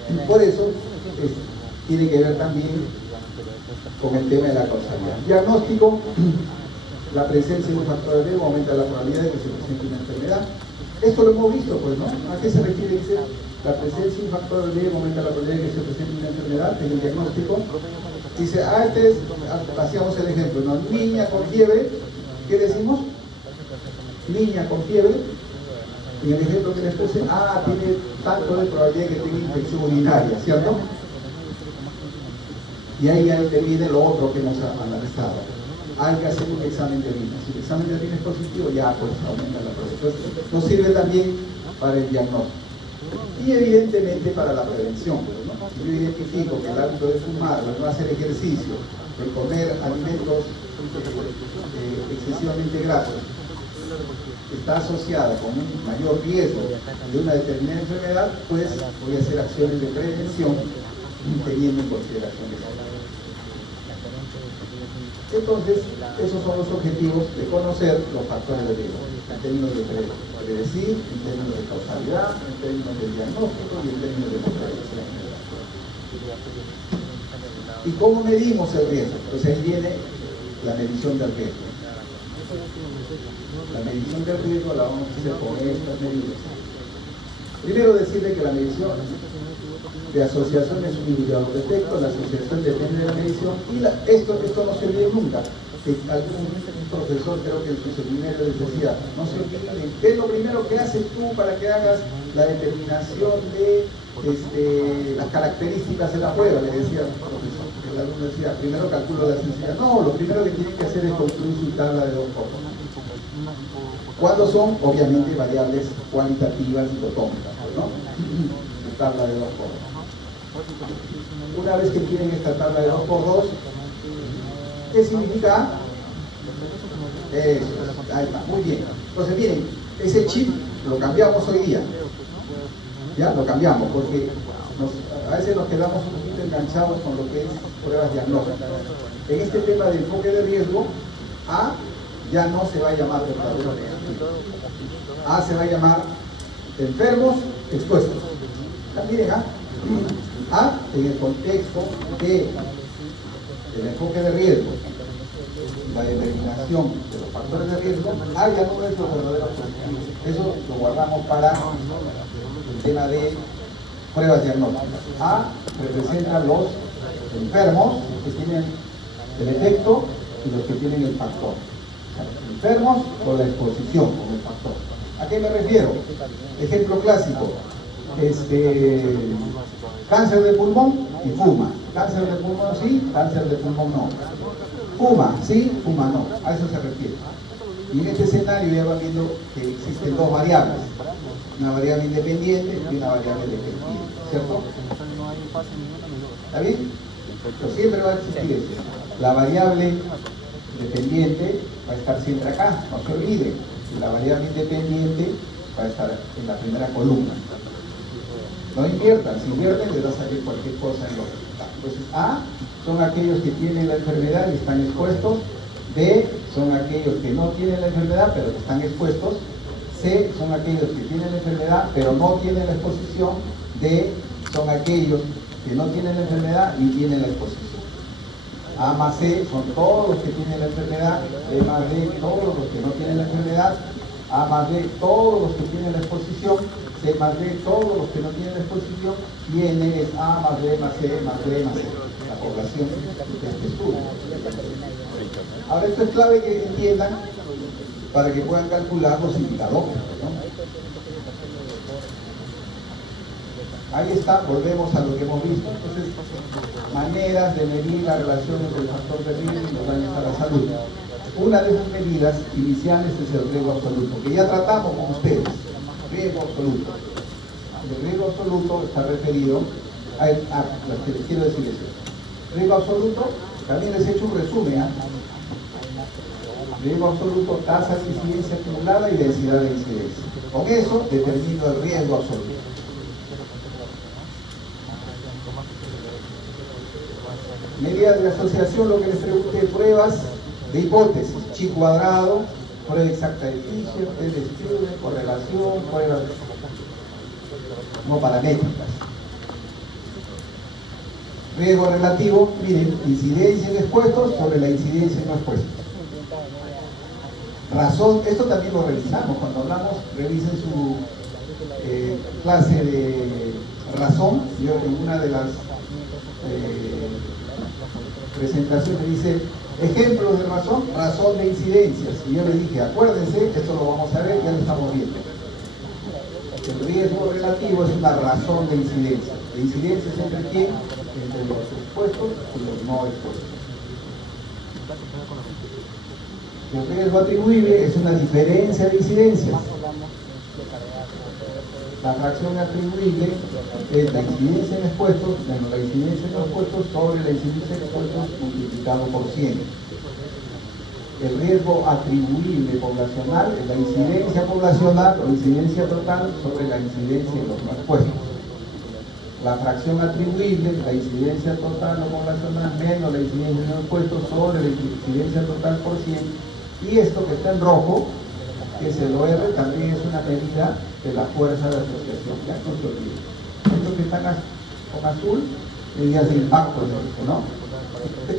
Y por eso tiene que ver también con el tema de la causalidad. Diagnóstico: la presencia de un factor de riesgo aumenta la probabilidad de que se presente una enfermedad. Esto lo hemos visto, pues, ¿no? ¿A qué se refiere? Dice, la presencia de un factor de riesgo aumenta la probabilidad de que se presente una enfermedad en el diagnóstico. Dice, antes hacíamos el ejemplo, ¿no? Niña con fiebre, ¿qué decimos? Niña con fiebre, en el ejemplo que les puse, tiene tanto de probabilidad que tenga infección urinaria, ¿cierto? Y ahí interviene lo otro que hemos analizado. Hay que hacer un examen de orina. Si el examen de orina es positivo, ya pues aumenta la probabilidad. Entonces, nos sirve también para el diagnóstico. Y evidentemente para la prevención, ¿no? Si yo identifico que el hábito de fumar, de no hacer ejercicio, de comer alimentos excesivamente grasos, está asociada con un mayor riesgo de una determinada enfermedad, pues voy a hacer acciones de prevención teniendo en consideración eso. Entonces, esos son los objetivos de conocer los factores de riesgo, en términos de predecir, en términos de causalidad, en términos de diagnóstico y en términos de prevención. ¿Y cómo medimos el riesgo? Pues ahí viene la medición del riesgo. La medición del riesgo la vamos a hacer con estas medidas. Primero decirle que la medición de asociaciones un indicador de efecto, la asociación depende de la medición, y esto no se olvide nunca. Algún profesor, creo que en su seminario les decía, no se olviden, ¿qué es lo primero que haces tú para que hagas la determinación de las características de la prueba? Le decía el profesor. El alumno decía, primero calculo la sensibilidad. No, lo primero que tienen que hacer es construir su tabla de dos cosas. ¿Cuándo son? Obviamente variables cuantitativas y dicotómicas, ¿no? Su tabla de 2×2. Una vez que tienen esta tabla de 2×2, ¿qué significa? Eso, ahí está, muy bien. Entonces miren, ese chip lo cambiamos hoy día. Ya, lo cambiamos, porque a veces nos quedamos un poquito enganchados con lo que es pruebas diagnósticas. En este tema de enfoque de riesgo, A ya no se va a llamar verdadero negativo. A se va a llamar enfermos expuestos. Miren, A, en el contexto de el enfoque de riesgo, la determinación de los factores de riesgo, A ya no es lo verdadero positivo. Eso lo guardamos para el tema de pruebas diagnósticas. A representa los enfermos que tienen el efecto y los que tienen el factor. Enfermos con la exposición, con el factor. ¿A qué me refiero? Ejemplo clásico. Cáncer de pulmón y fuma. Cáncer de pulmón sí, cáncer de pulmón no. Fuma sí, fuma no. A eso se refiere. Y en este escenario ya van viendo que existen dos variables. Una variable independiente y una variable dependiente. ¿Cierto? ¿Está bien? Pero siempre va a existir eso. La variable dependiente va a estar siempre acá, no se olviden. Y la variable independiente va a estar en la primera columna. No inviertan, si invierten les va a salir cualquier cosa en lo que está. Entonces A son aquellos que tienen la enfermedad y están expuestos. B son aquellos que no tienen la enfermedad pero que están expuestos. C son aquellos que tienen la enfermedad pero no tienen la exposición. D son aquellos que no tienen la enfermedad ni tienen la exposición. A más C son todos los que tienen la enfermedad, B más D todos los que no tienen la enfermedad, A más D todos los que tienen la exposición, C más D todos los que no tienen la exposición, y N es A más B más C más D más C, la población de este estudio. Ahora esto es clave que entiendan para que puedan calcular los indicadores, ¿no? Ahí está, volvemos a lo que hemos visto. Entonces, maneras de medir la relación entre el factor de riesgo y los daños a la salud. Una de sus medidas iniciales es el riesgo absoluto, que ya tratamos con ustedes. Riesgo absoluto. El riesgo absoluto está referido a quiero decir eso. Riesgo absoluto, también les he hecho un resumen. Riesgo absoluto, tasa de incidencia acumulada y densidad de incidencia. Con eso determino el riesgo absoluto. Medidas de asociación, lo que les pregunté, pruebas de hipótesis, chi cuadrado, prueba exacta de Fisher, test de Stewart, correlación, pruebas no paramétricas. Riesgo relativo, miren, incidencia en expuestos sobre la incidencia en no expuestos. Razón, esto también lo revisamos, cuando hablamos, revisen su clase de razón. Yo en una de las presentaciones dice ejemplos de razón, razón de incidencias, y yo le dije, acuérdense, esto lo vamos a ver, ya lo estamos viendo. El riesgo relativo es una razón de incidencia. ¿De incidencia es entre quién? Entre los expuestos y los no expuestos. El riesgo atribuible es una diferencia de incidencias. La fracción atribuible es la incidencia en expuestos menos la incidencia en no expuestos sobre la incidencia en expuestos multiplicado por 100. El riesgo atribuible poblacional es la incidencia poblacional o incidencia total sobre la incidencia en los no expuestos. La fracción atribuible es la incidencia total o poblacional menos la incidencia en no expuestos sobre la incidencia total por 100. Y esto que está en rojo, que es el OR, también es una medida de la fuerza de asociación. Ya no se olviden. Estos que están con azul, medidas de impacto de esto, ¿no?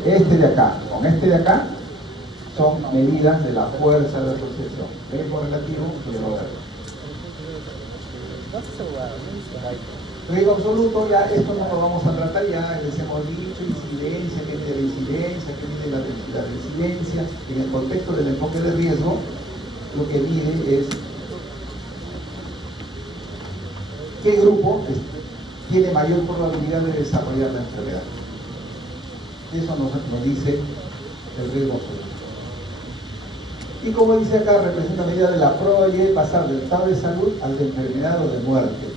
Este de acá, con este de acá, son medidas de la fuerza de asociación. Riesgo relativo y el OR. Riesgo absoluto, ya esto no lo vamos a tratar, ya les hemos dicho, incidencia, qué mide la incidencia, qué mide la reincidencia. En el contexto del enfoque de riesgo, lo que mide es qué grupo tiene mayor probabilidad de desarrollar la enfermedad. Eso nos dice el riesgo absoluto. Y como dice acá, representa la medida de la probabilidad de pasar del estado de salud al de enfermedad o de muerte.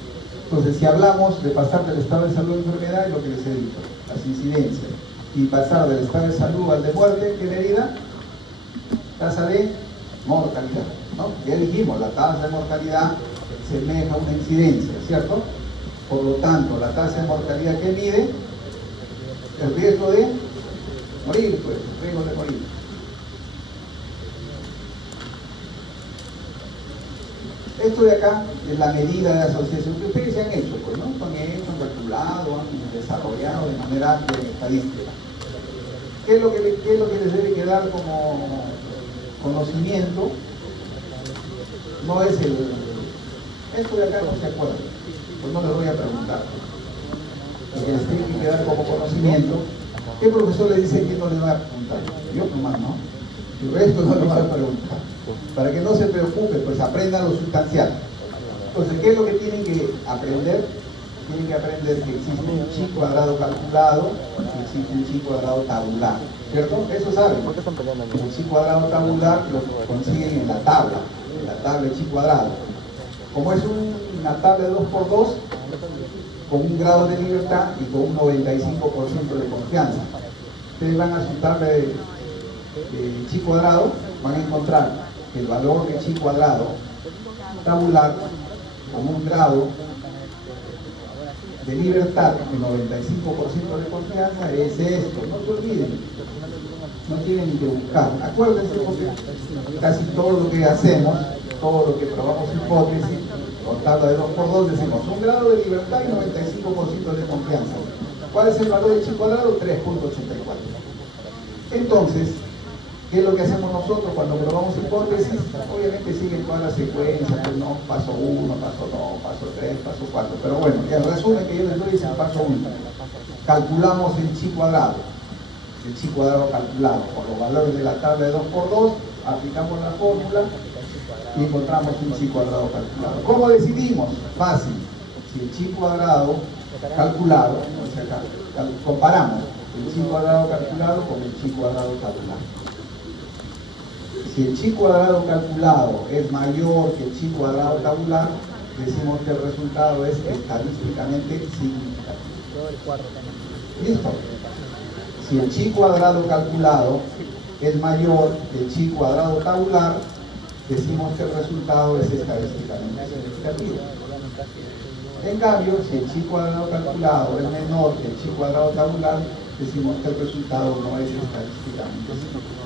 Entonces, si hablamos de pasar del estado de salud a enfermedad, es lo que les he dicho, las incidencias. Y pasar del estado de salud al de muerte, ¿qué medida? Tasa de mortalidad, ¿no? Ya dijimos, la tasa de mortalidad semeja a una incidencia, ¿cierto? Por lo tanto, la tasa de mortalidad que mide, el riesgo de morir, pues, el riesgo de morir. Esto de acá es la medida de asociación que ustedes se han hecho, pues, ¿no? Han hecho, han calculado, han desarrollado de manera estadística. ¿Qué es lo que les debe quedar como conocimiento? No es esto de acá no se acuerda, pues no les voy a preguntar. Lo que les tiene que quedar como conocimiento, ¿qué profesor le dice que no le va a preguntar? Yo nomás, ¿no? El resto no le va a preguntar. Para que no se preocupe, pues aprendan lo sustancial. Entonces, ¿qué es lo que tienen que aprender? Tienen que aprender que existe un chi cuadrado calculado y existe un chi cuadrado tabular, ¿cierto? Eso saben. El chi cuadrado tabular lo consiguen en la tabla de chi cuadrado. Como es una tabla de 2×2, con un grado de libertad y con un 95% de confianza. Ustedes van a su tabla de chi cuadrado, van a encontrar que el valor de chi cuadrado tabular con un grado de libertad de 95% de confianza es esto. No se olviden, no tienen ni que buscar. Acuérdense, porque casi todo lo que hacemos, todo lo que probamos hipótesis, con tabla de 2×2 decimos un grado de libertad y 95% de confianza. ¿Cuál es el valor de chi cuadrado? 3.84. Entonces, ¿qué es lo que hacemos nosotros cuando probamos hipótesis? Obviamente siguen todas las secuencias, pues no, paso 1, paso 2, paso 3, paso 4. Pero bueno, el resumen que yo les doy es el paso 1. Calculamos el chi cuadrado calculado por los valores de la tabla de 2×2, aplicamos la fórmula y encontramos un chi cuadrado calculado. ¿Cómo decidimos? Fácil. Si el chi cuadrado calculado, o sea, comparamos el chi cuadrado calculado con el chi cuadrado tabular. Si el chi cuadrado calculado es mayor que el chi cuadrado tabular, decimos que el resultado es estadísticamente significativo. ¿Listo? Si el chi cuadrado calculado es mayor que el chi cuadrado tabular, decimos que el resultado es estadísticamente significativo. En cambio, si el chi cuadrado calculado es menor que el chi cuadrado tabular, decimos que el resultado no es estadísticamente significativo.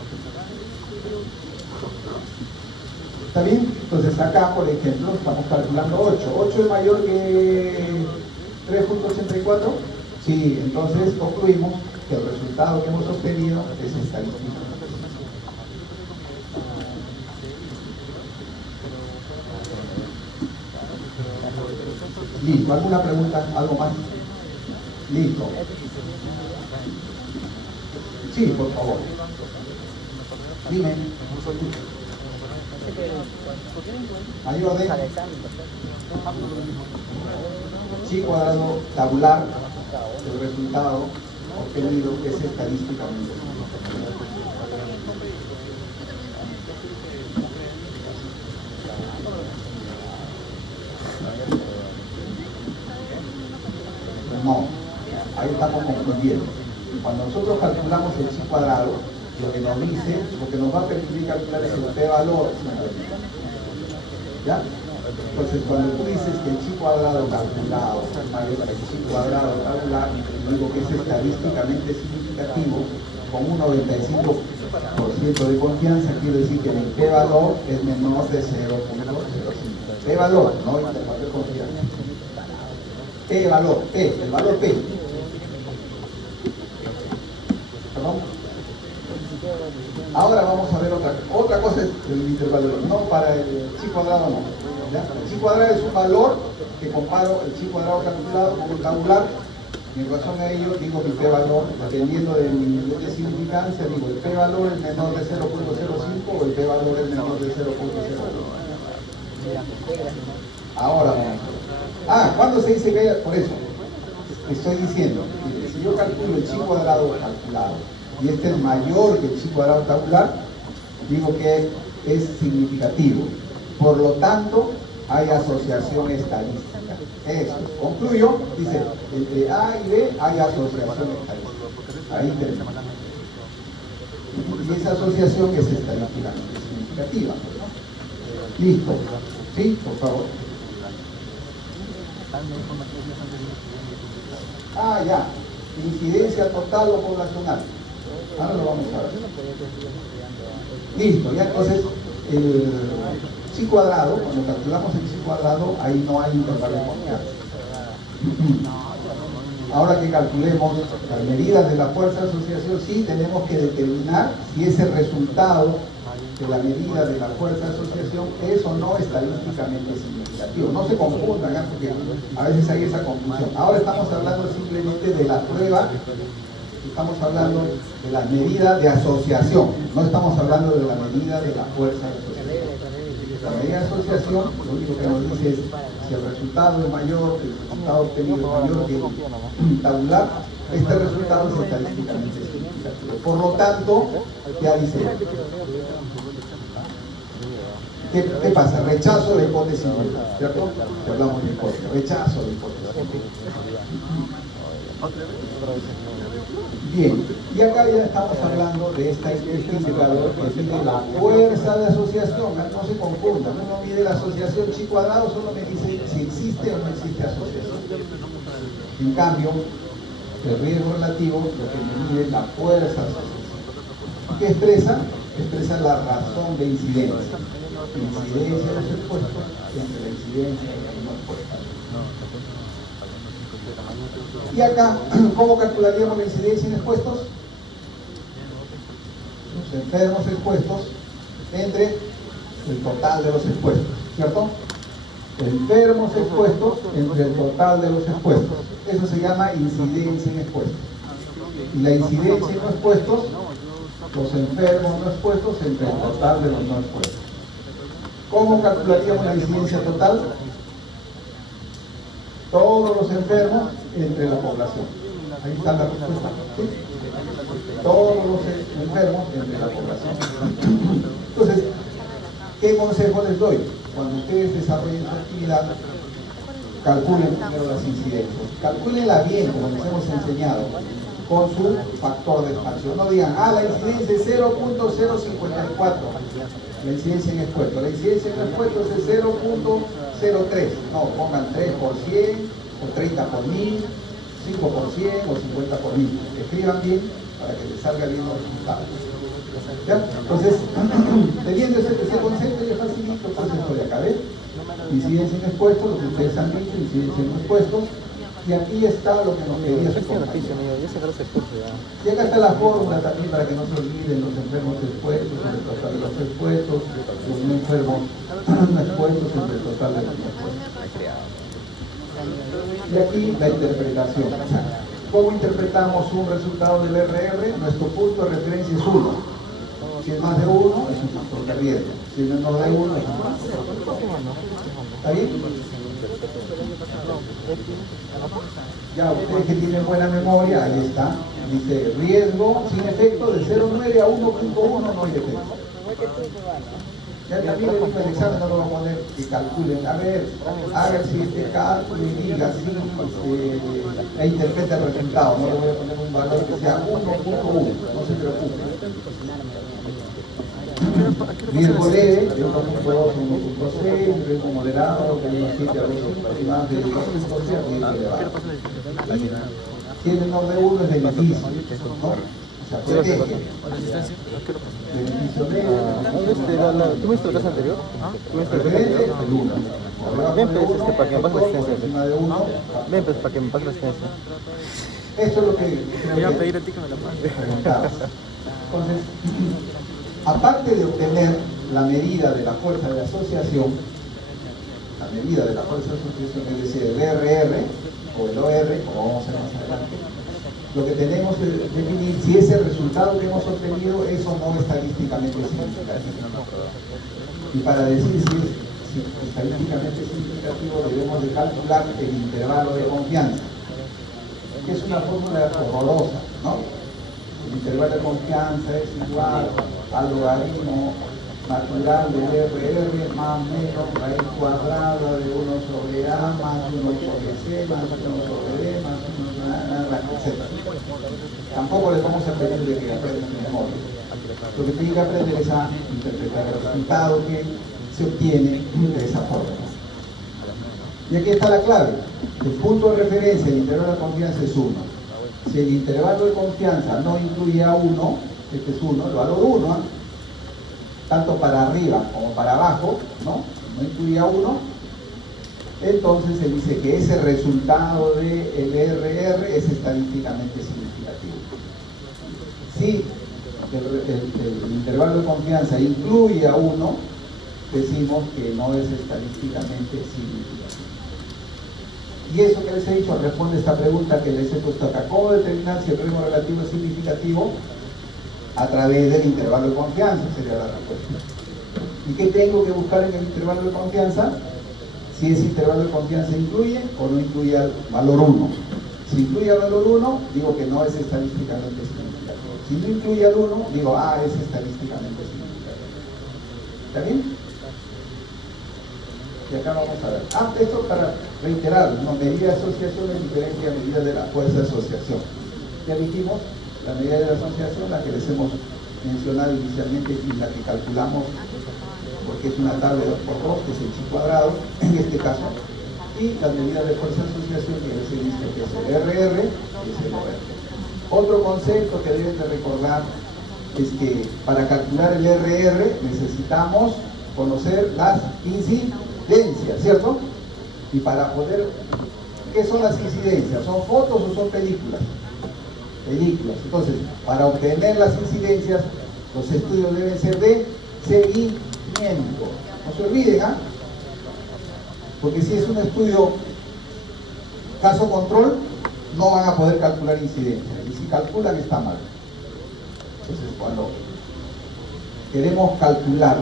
¿Está bien? Entonces acá, por ejemplo, estamos calculando 8. ¿8 es mayor que 3.84? Sí, entonces concluimos que el resultado que hemos obtenido es estadístico. Listo, ¿alguna pregunta? ¿Algo más? Listo. Sí, por favor. Dime. Mayor de chi cuadrado tabular, el resultado obtenido es estadísticamente. No, ahí estamos confundiendo. Cuando nosotros calculamos el chi cuadrado, lo que nos dice, lo que nos va a permitir calcular es el p-valor. ¿Ya? Entonces, cuando tú dices que el chi cuadrado calculado es mayor que el chi cuadrado tabular, digo que es estadísticamente significativo, con un 95% de confianza, quiere decir que el p-valor es menor de 0.05. P-valor, no el intervalo de confianza. P-valor, P, el valor P. ¿Perdón? Ahora vamos a ver otra cosa es el intervalo, no para el chi cuadrado no. ¿Ya? El chi cuadrado es un valor que comparo el chi cuadrado calculado con el tabular. En razón a ello, digo mi p-valor, dependiendo de mi nivel de significancia, digo el p-valor es menor de 0.05 o el p-valor es menor de 0.01. Ahora, ¿cuándo se dice que haya? Por eso, estoy diciendo, si yo calculo el chi cuadrado calculado y este es mayor que el chi cuadrado tabular, digo que es significativo. Por lo tanto, hay asociación estadística. Eso. Concluyo, dice, entre A y B hay asociación estadística. Ahí termina. Y esa asociación es estadísticamente significativa. Listo. ¿Sí? Por favor. Ya. Incidencia total o poblacional. Ahora lo vamos a ver. Listo. Ya entonces, el chi cuadrado, cuando calculamos el chi cuadrado, ahí no hay intervalo de confianza. Ahora que calculemos las medidas de la fuerza de asociación, sí tenemos que determinar si ese resultado de la medida de la fuerza de asociación es o no estadísticamente significativo. No se confundan, porque a veces hay esa confusión. Ahora estamos hablando simplemente de la prueba, estamos hablando de la medida de asociación, no estamos hablando de la medida de la fuerza de asociación. La medida de asociación lo único que nos dice es si el resultado es mayor, el resultado obtenido es mayor que el tabular, este resultado es estadísticamente significativo. Por lo tanto, ya dice, ¿qué pasa? Rechazo de hipótesis, ¿cierto? Que hablamos de hipótesis, rechazo de hipótesis. Bien, y acá ya estamos hablando de este indicador que mide la fuerza de asociación. No se confundan, uno mide la asociación chi cuadrado, solo me dice si existe o no existe asociación. En cambio, el riesgo relativo lo que me mide la fuerza de asociación. ¿Qué expresa? Expresa la razón de incidencia. Incidencia de los expuestos entre la incidencia y la no expuesta. Y acá, ¿cómo calcularíamos la incidencia en expuestos? Los enfermos expuestos entre el total de los expuestos, ¿cierto? Enfermos expuestos entre el total de los expuestos. Eso se llama incidencia en expuestos. Y la incidencia en no expuestos, los enfermos no expuestos entre el total de los no expuestos. ¿Cómo calcularíamos la incidencia total? Todos los enfermos entre la población. Ahí está la respuesta. ¿Sí? Todos los enfermos entre la población. Entonces, ¿qué consejo les doy? Cuando ustedes desarrollen su actividad, calculen primero las incidencias. Calcúlenla bien, como les hemos enseñado, con su factor de expansión. No digan, la incidencia es 0.054. La incidencia en expuestos. La incidencia en expuestos es 0.03. No, pongan 3 por 100, o 30 por 1000, 5 por 100 o 50 por 1000. Escriban bien para que les salga bien los resultados. ¿Ya? Entonces, teniendo ese concepto, ya facilito, entonces esto de acá, ¿ves? Incidencia en expuestos, lo que ustedes han dicho, incidencia en expuestos. Y aquí está lo que nos pedía su compañero. Y acá está la fórmula también para que no se olviden los enfermos expuestos entre el total de los expuestos, los no enfermos no expuestos entre el total de los no expuestos. Y aquí la interpretación. ¿Cómo interpretamos un resultado del RR? Nuestro punto de referencia es 1. Si es más de 1, es un factor de riesgo. Si es menor de 1, es un factor de riesgo. ¿Está bien? Ya, ustedes que tienen buena memoria, ahí está. Dice riesgo sin efecto de 0,9 a 1,1 no hay efecto. Ya también el examen no lo va a poner que calculen. A ver, hagan si este cálculo y diga e interpreta el resultado. No le voy a poner un valor que sea 1,1. No se preocupen. Riesgo leve de 1,2 a 1,6, riesgo moderado de 1,7 a 2,5 y más de 2,5 a riesgo elevado. Si es menor de 1 es beneficio, ¿no? O sea, protege. Beneficio leve. ¿Tú me viste el caso anterior? Preferente, el 1. Ven, pues, para que me pase la asistencia. Encima de 1. Ven, pues, para que me pase la asistencia. Esto es lo que Te voy a pedir a ti que me la pases. Entonces, aparte de obtener la medida de la fuerza de asociación, la medida de la fuerza de asociación, es decir, el RR o el OR, como vamos a ver más adelante, lo que tenemos que definir si ese resultado que hemos obtenido es o no estadísticamente significativo. Y para decir si estadísticamente significativo debemos de calcular el intervalo de confianza, que es una fórmula horrorosa, ¿no? El intervalo de confianza es igual al logaritmo natural del RR más menos raíz cuadrada de 1 sobre A más 1 sobre C más 1 sobre D más 1 sobre A, etc. Tampoco les vamos a pedir de que aprendan de memoria. Lo que tienen que aprender es a interpretar el resultado que se obtiene de esa forma. Y aquí está la clave. El punto de referencia del intervalo de confianza es 1. Si el intervalo de confianza no incluye a 1, este es 1, el valor 1, tanto para arriba como para abajo, no incluye a 1, entonces se dice que ese resultado del RR es estadísticamente significativo. Si el intervalo de confianza incluye a 1, decimos que no es estadísticamente significativo. Y eso que les he dicho responde a esta pregunta que les he puesto acá. ¿Cómo determinar si el primo relativo es significativo? A través del intervalo de confianza, sería la respuesta. ¿Y qué tengo que buscar en el intervalo de confianza? Si ese intervalo de confianza incluye o no incluye al valor 1. Si incluye al valor 1, digo que no es estadísticamente significativo. Si no incluye al 1, digo, es estadísticamente significativo. ¿Está bien? Y acá vamos a ver. Esto para reiterar, medida de asociación es diferente a medida de la fuerza de asociación. Ya dijimos, la medida de la asociación, la que les hemos mencionado inicialmente y la que calculamos, porque es una tabla de 2×2, que es el chi cuadrado, en este caso, y la medida de fuerza de asociación, que les he dicho que es el RR, y es el OR. Otro concepto que deben de recordar es que para calcular el RR necesitamos conocer las incidencias, ¿cierto? Y para poder, ¿qué son las incidencias? ¿Son fotos o son películas? Películas. Entonces, para obtener las incidencias, los estudios deben ser de seguimiento. No se olviden, porque si es un estudio caso control, no van a poder calcular incidencias. Y si calculan, está mal. Entonces, cuando queremos calcular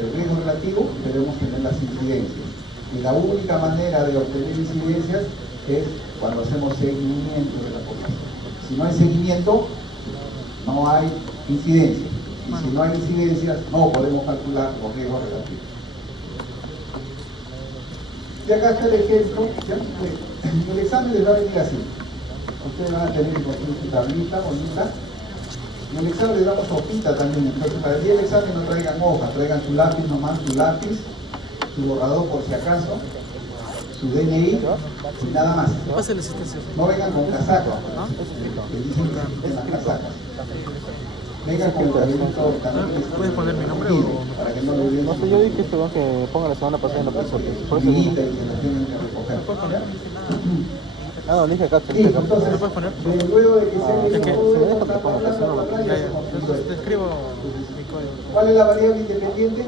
el riesgo relativo, debemos tener las incidencias. Y la única manera de obtener incidencias es cuando hacemos seguimiento de la población. Si no hay seguimiento, no hay incidencias. Y si no hay incidencias, no podemos calcular los riesgos relativos. Y acá está el ejemplo. El examen les va a venir así. Ustedes van a tener que construir su tablita bonita. En el examen les damos hojita también. Entonces, para el día del examen no traigan hoja, traigan su lápiz nomás, su lápiz, su borrador por si acaso, su DNI y nada más. No vengan con casacas, que dicen que existen las casacas. Vengan con el tabelito también. ¿Puedes poner mi nombre o...? Para que no lo olviden. No sé, yo dije que ponga la semana pasada en la persona. Por eso... Y que la tienen que recoger. no, dije acá. Sí, entonces, ¿lo puedes poner? luego de que se es que todo si me esto, deja que ponga la semana. entonces, Te escribo mi código. ¿cuál es la variable independiente?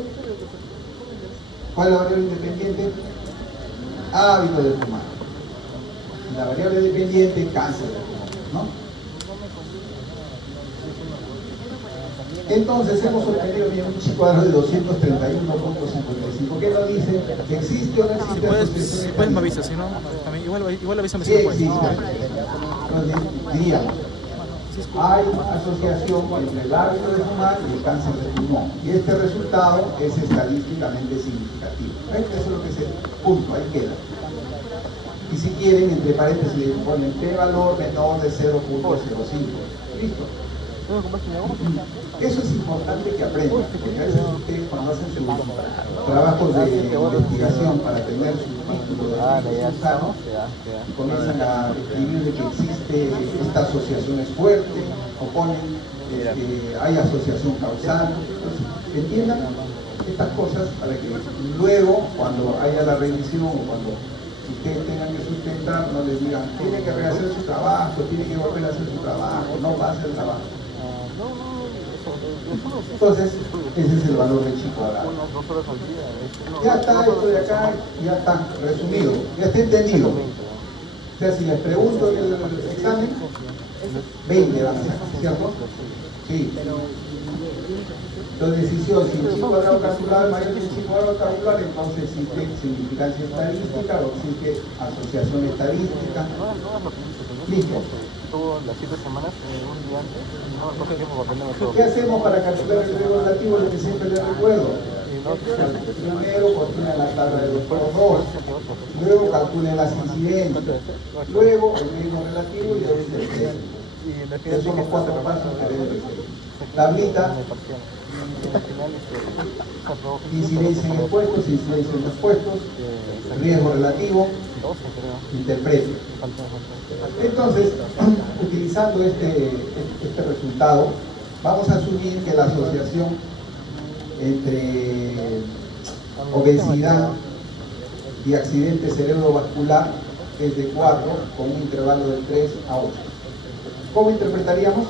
¿Cuál es la variable independiente? Hábito de fumar. La variable dependiente, cáncer de fumar, ¿no? Entonces hemos obtenido bien un chi cuadrado de 231.55. ¿Qué nos dice? ¿Existe o no existe? Si puedes me avisas, si no, también, igual avísame si Sí no puedes. existe. Entonces diríamos, hay asociación entre el hábito de fumar y el cáncer de pulmón. Y este resultado es estadísticamente significativo. ¿Ven? Eso es lo que es el punto, ahí queda. Y si quieren, entre paréntesis, ponen P valor menor de 0.05. ¿Listo? Eso es importante que aprendan, porque a veces ustedes cuando hacen sus trabajos de investigación para tener su título de cirujano, comienzan a escribir de que existe esta asociación es fuerte, o ponen hay asociación causal. Entonces, entiendan estas cosas para que luego, cuando haya la revisión o cuando ustedes tengan que sustentar, no les digan, tiene que rehacer su trabajo, tiene que volver a hacer su trabajo, no va a hacer trabajo. Entonces, ese es el valor de chi cuadrado. Ya está, esto de acá, ya está resumido, ya está entendido. O sea, si les pregunto en el examen, 20 van a ser, ¿cierto? Sí. Entonces, si chi cuadrado calculado es mayor que chi cuadrado calculado, entonces existe significancia estadística o existe asociación estadística. Listo. Las 7 semanas, un día antes, no, el tiempo para aprender todo. ¿Qué hacemos para calcular el riesgo relativo? Lo que siempre les recuerdo. Primero calculen la tabla de 2 por 2, luego calculen las incidencias, luego el riesgo relativo y luego el riesgo. Esos son los 4 pasos que deben seguir. Tablita, incidencia en expuestos, incidencia en expuestos, riesgo relativo, interprete. Entonces, utilizando este resultado, vamos a asumir que la asociación entre obesidad y accidente cerebrovascular es de 4 con un intervalo de 3 a 8. ¿Cómo interpretaríamos?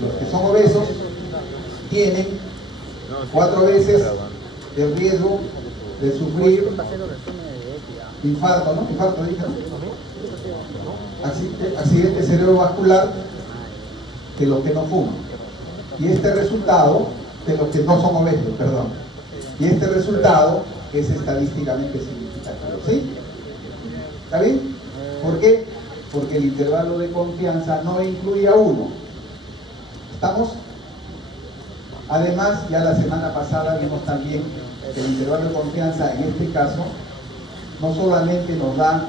Los que son obesos tienen 4 veces el riesgo de sufrir infarto, ¿no? Infarto, dije, accidente cerebrovascular que los que no fuman. Y este resultado, de los que no son obesos, perdón. Y este resultado es estadísticamente significativo, ¿sí? ¿Está bien? ¿Por qué? Porque el intervalo de confianza no incluye a 1. ¿Estamos? Además, ya la semana pasada vimos también que el intervalo de confianza en este caso no solamente nos da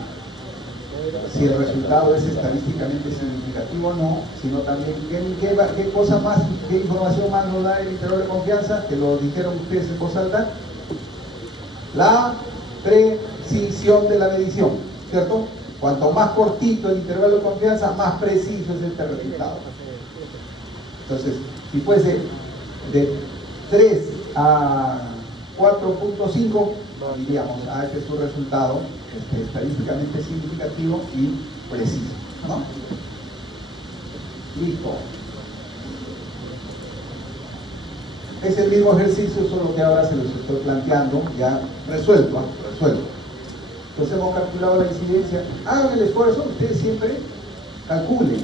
si el resultado es estadísticamente significativo o no, sino también qué cosa más, qué información más nos da el intervalo de confianza, que lo dijeron ustedes en voz alta, la precisión de la medición, ¿cierto? Cuanto más cortito el intervalo de confianza, más preciso es este resultado. Entonces, si fuese de 3 a 4.5, diríamos, este es un resultado estadísticamente significativo y preciso, ¿no? Listo. Es el mismo ejercicio, solo que ahora se los estoy planteando ya resuelto, ¿no? Resuelto. Entonces hemos calculado la incidencia. Hagan el esfuerzo, ustedes siempre calculen.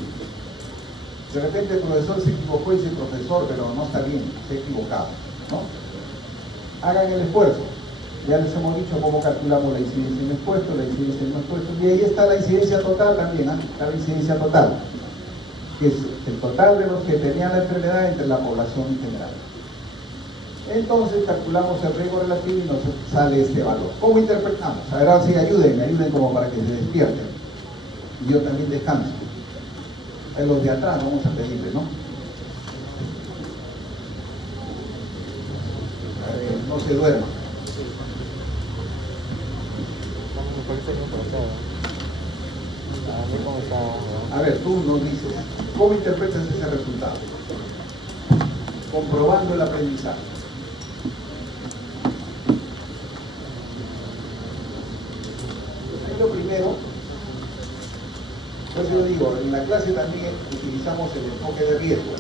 De repente el profesor se equivocó y dice profesor, pero no está bien, se ha equivocado, ¿no? Hagan el esfuerzo. Ya les hemos dicho cómo calculamos la incidencia en expuesto, la incidencia en no expuesto, y ahí está la incidencia total también, ¿eh? Está la incidencia total, que es el total de los que tenían la enfermedad entre la población en general. Entonces calculamos el riesgo relativo y nos sale este valor. ¿Cómo interpretamos? A ver, ahora sí, ayuden como para que se despierten. Y yo también descanso. A los de atrás vamos a pedirle, ¿no? No se duerman. A ver, tú nos dices, ¿cómo interpretas ese resultado? Comprobando el aprendizaje. Lo primero, pues yo digo, en la clase también utilizamos el enfoque de riesgo.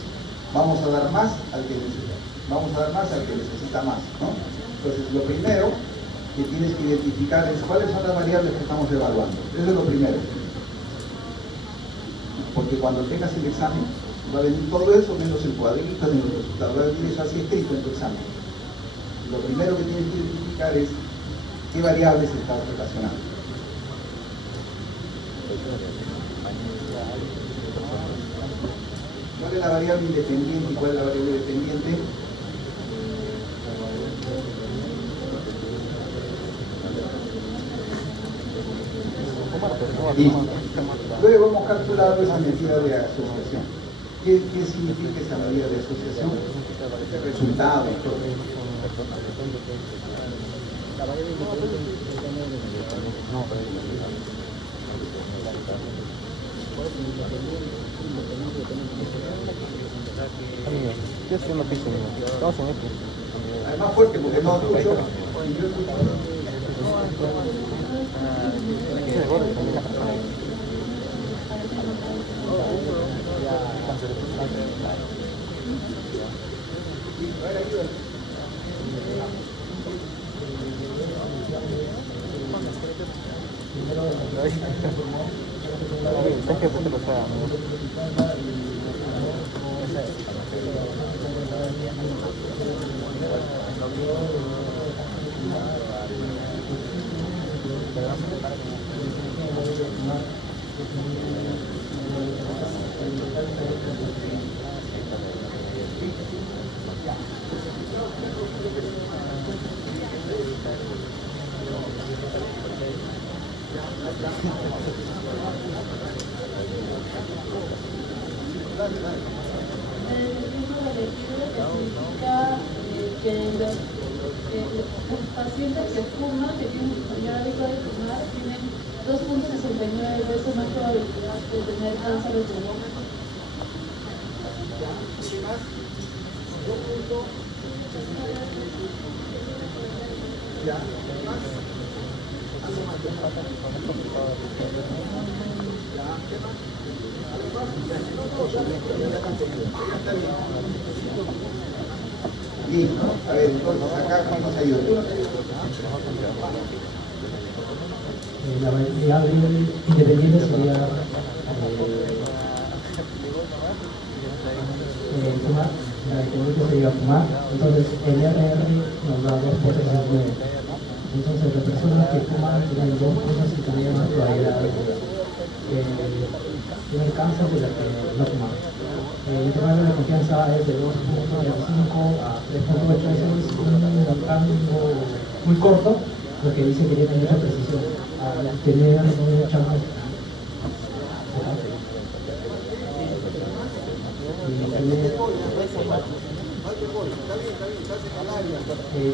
Vamos a dar más al que necesita, más, ¿no? Entonces, lo primero que tienes que identificar es cuáles son las variables que estamos evaluando. Eso es lo primero. Porque cuando tengas el examen, va a venir todo eso menos el cuadrito de los resultados. Va a venir eso así escrito en tu examen. Lo primero que tienes que identificar es qué variables estás relacionando. ¿Cuál es la variable independiente y cuál es la variable dependiente? Listo. Luego hemos calculado esa medida de asociación. ¿Qué significa esa medida de asociación? El resultado. ¿Qué es una pizza? Estamos en esto. Además fuerte porque no escucho. Los pacientes que fuman, que tienen el hábito de fumar, tienen 2.69 veces más probabilidad de tener cáncer de pulmón. Listo. A ver, entonces acá vamos a ayudar. La variable independiente sería fumar, la independiente sería fumar, entonces el RR nos da 2.69. Entonces las personas que fuman tienen 2.69 más probabilidad de tener cáncer de las que no fuman. El intervalo de confianza es de 2.25 a 3.8, es un rango muy corto, lo que dice que tiene mucha precisión, al tener mucha muestra.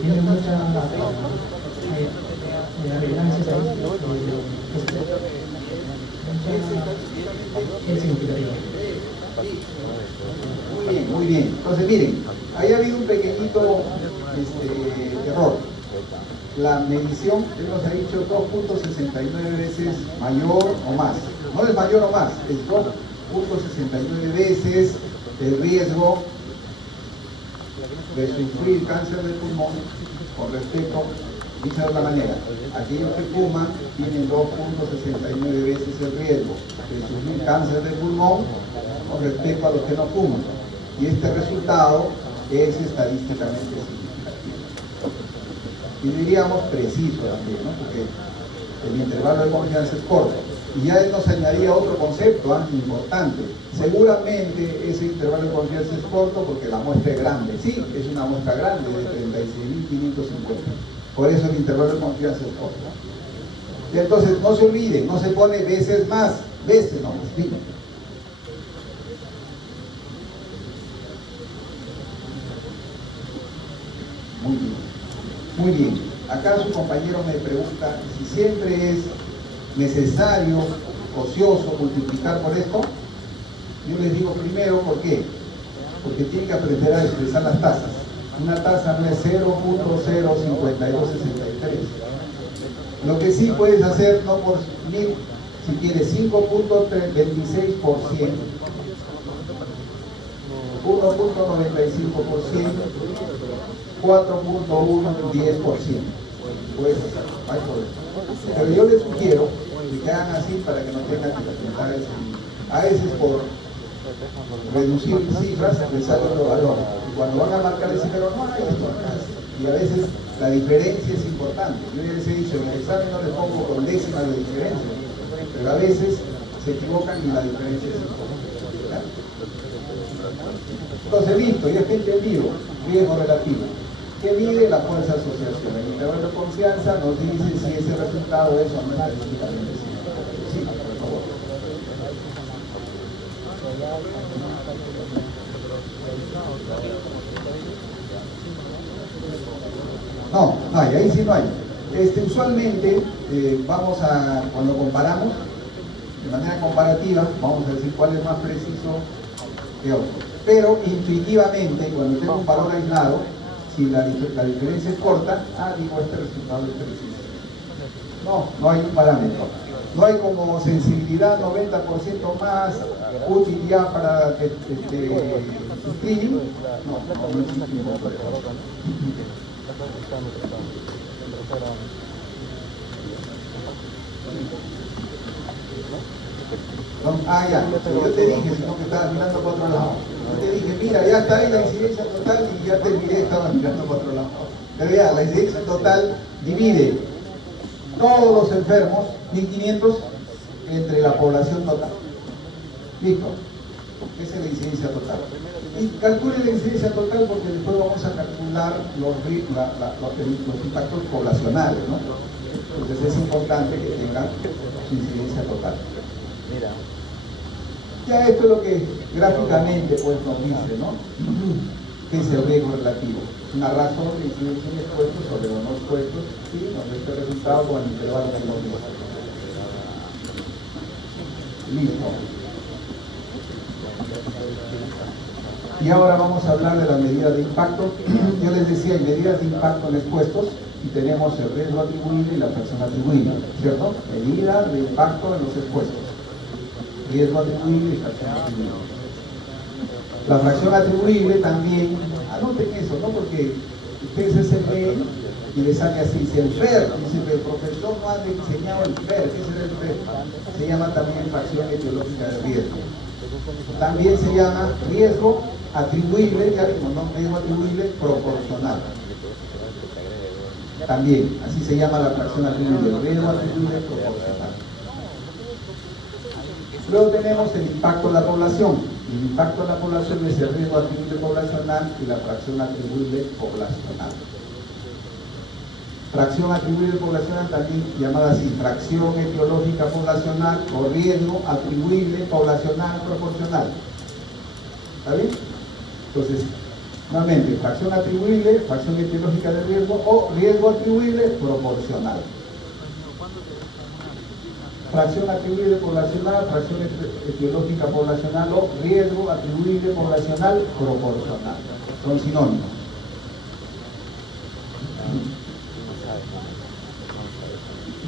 Tiene mucha resonancias ahí, es significativo. Muy bien, muy bien. Entonces, miren, ahí ha habido un pequeñito error. La medición, él nos ha dicho 2.69 veces mayor o más. No es mayor o más, es 2.69 veces el riesgo de sufrir cáncer de pulmón con respecto, dicha de otra manera, aquellos que fuman tienen 2.69 veces el riesgo de sufrir cáncer de pulmón con respecto a los que no fuman. Y este resultado es estadísticamente significativo. Y diríamos preciso también, ¿no? Porque el intervalo de confianza es corto. Y ya él nos añadía otro concepto importante. Seguramente ese intervalo de confianza es corto porque la muestra es grande. Sí, es una muestra grande de 36.550. Por eso el intervalo de confianza es corto. Y entonces no se olviden, no se pone veces más, veces no, dime. Muy bien, muy bien. Acá su compañero me pregunta si siempre es necesario, ocioso, multiplicar por esto. Yo les digo primero, ¿por qué? Porque tienen que aprender a expresar las tasas. Una tasa no es 0.05263. Lo que sí puedes hacer, no por 1000, si quieres 5.26%, 1.95%, 4.1, 10%. Puedes hacerlo, no hay problema. Pero yo les sugiero que hagan así para que no tengan dificultades. A veces por reducir cifras les salen los valores. Y cuando van a marcar el cifrero, no hay esto. Y a veces la diferencia es importante. Yo ya les he dicho, en el examen no les pongo con décimas de diferencia, pero a veces se equivocan y la diferencia es importante. ¿Ya? Entonces, listo, ya está entendido. Riesgo relativo. ¿Qué mide la fuerza de asociación? El intervalo de confianza nos dice si ese resultado es o no estadísticamente significativo. Sí, por favor. No, no hay, ahí sí no hay. Usualmente vamos a, cuando comparamos, de manera comparativa, vamos a decir cuál es más preciso que otro. Pero intuitivamente, cuando tengo un valor aislado, si la diferencia es corta, digo, este resultado es preciso. No, no hay un parámetro. No hay como sensibilidad 90% más útil ya para screening. No existe ningún problema. Ya, yo te dije, sino que estabas mirando para otro lado. Yo te dije, mira, ya está ahí la incidencia total y ya te miré, estaba mirando para otro lado. Pero ya, la incidencia total divide todos los enfermos, 1500, entre la población total. Listo. Esa es la incidencia total. Y calcule la incidencia total porque después vamos a calcular los impactos poblacionales, ¿no? Entonces es importante que tengan su incidencia total. Ya esto es lo que gráficamente pues nos dice, ¿no? Que es el riesgo relativo. Una razón de incidencia en expuestos sobre los no expuestos, ¿sí? Nos da este resultado con el intervalo de los días. Listo. Y ahora vamos a hablar de las medidas de impacto. Yo les decía, hay medidas de impacto en expuestos y tenemos el riesgo atribuible y la fracción atribuible, ¿cierto? Medidas de impacto en los expuestos. Riesgo atribuible y fracción atribuible. La fracción atribuible también, anoten eso, ¿no? Porque ustedes se leen y les sale así, dice el FER, dice que el profesor no ha enseñado el FER. ¿Qué es el FER? Se llama también fracción etiológica de riesgo. También se llama riesgo atribuible, ya vimos, ¿no? Riesgo atribuible proporcional. También, así se llama la fracción atribuible, riesgo atribuible proporcional. Luego tenemos el impacto en la población. El impacto en la población es el riesgo atribuible poblacional y la fracción atribuible poblacional. Fracción atribuible poblacional también llamada así, fracción etiológica poblacional o riesgo atribuible poblacional proporcional. ¿Está bien? Entonces, nuevamente, fracción atribuible, fracción etiológica de riesgo o riesgo atribuible proporcional. Fracción atribuible poblacional, fracción etiológica poblacional o riesgo atribuible poblacional proporcional. Son sinónimos.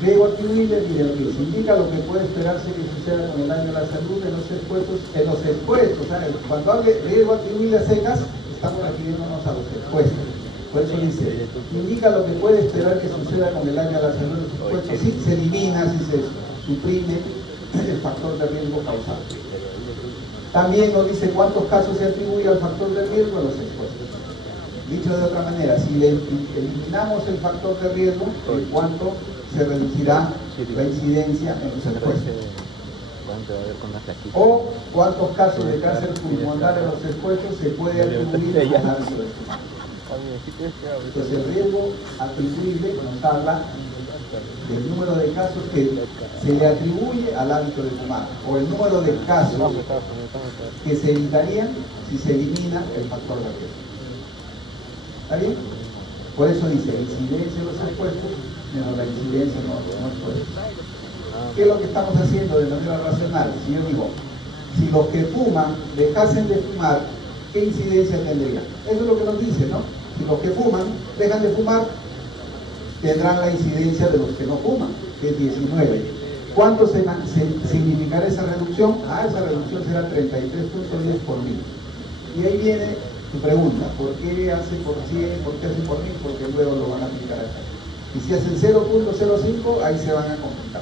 Riesgo atribuible, miren, se indica lo que puede esperarse que suceda con el daño a la salud en los expuestos, ¿sabes? Cuando hable riesgo atribuible a secas, estamos refiriéndonos a los expuestos. Por eso dice, indica lo que puede esperar que suceda con el daño a la salud en los expuestos, si se elimina, si se suprime el factor de riesgo causal. También nos dice cuántos casos se atribuye al factor de riesgo a los expuestos. Dicho de otra manera, si eliminamos el factor de riesgo, ¿en cuánto se reducirá la incidencia en los expuestos? O cuántos casos de cáncer pulmonar en los expuestos se puede atribuir al hábito de fumar. Entonces el riesgo atribuible nos habla del número de casos que se le atribuye al hábito de fumar o el número de casos que se evitarían si se elimina el factor de riesgo. ¿Está bien? Por eso dice incidencia en los expuestos menos la incidencia en los no expuestos. ¿Qué es lo que estamos haciendo de manera racional? Si yo digo, si los que fuman dejasen de fumar, ¿qué incidencia tendrían? Eso es lo que nos dice, ¿no? Si los que fuman dejan de fumar, tendrán la incidencia de los que no fuman, que es 19. ¿Cuánto significará esa reducción? Esa reducción será 33.10 por mil. Y ahí viene tu pregunta, ¿por qué hace por 100? ¿Por qué hace por 1000? Porque luego lo van a aplicar acá. Y si hacen 0.05, ahí se van a computar.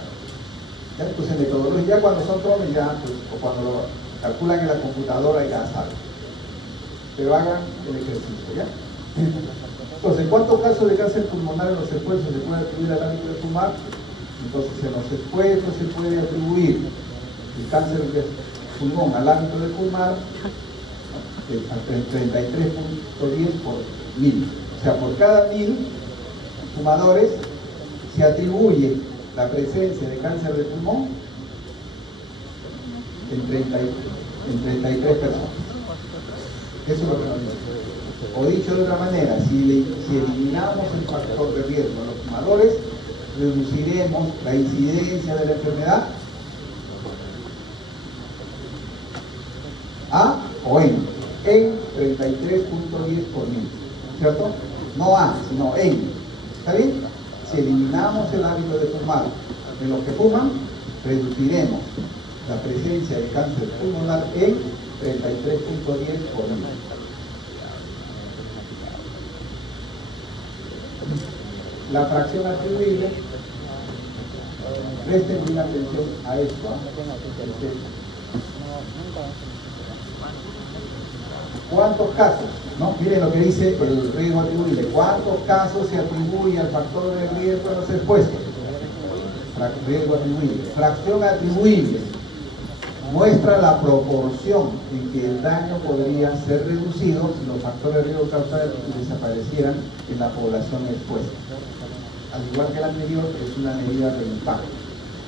¿Ya? Entonces, metodología, ya cuando son tomes, ya, pues, o cuando lo calculan en la computadora, ya saben. Pero hagan el ejercicio, ¿ya? Entonces, ¿cuántos casos de cáncer pulmonar en los expuestos se puede atribuir al hábito de fumar? Entonces, en los expuestos se puede atribuir el cáncer de pulmón al hábito de fumar al 33.10 por 1000. O sea, por cada 1000 fumadores se atribuye la presencia de cáncer de pulmón en 33 personas. Eso es lo que nos dice. O dicho de otra manera, si eliminamos el factor de riesgo a los fumadores, reduciremos la incidencia de la enfermedad a o en 33.10 por 1000, ¿cierto? No a, sino en. ¿Está bien? Si eliminamos el hábito de fumar de los que fuman, reduciremos la presencia de cáncer pulmonar en 33.10 por mil. La fracción atribuible, presten bien atención a esto. ¿Cuántos casos? ¿No? Miren lo que dice el riesgo atribuible. ¿Cuántos casos se atribuye al factor de riesgo en los expuestos? Riesgo atribuible. Fracción atribuible muestra la proporción en que el daño podría ser reducido si los factores de riesgo causales desaparecieran en la población expuesta. Al igual que la anterior, es una medida de impacto.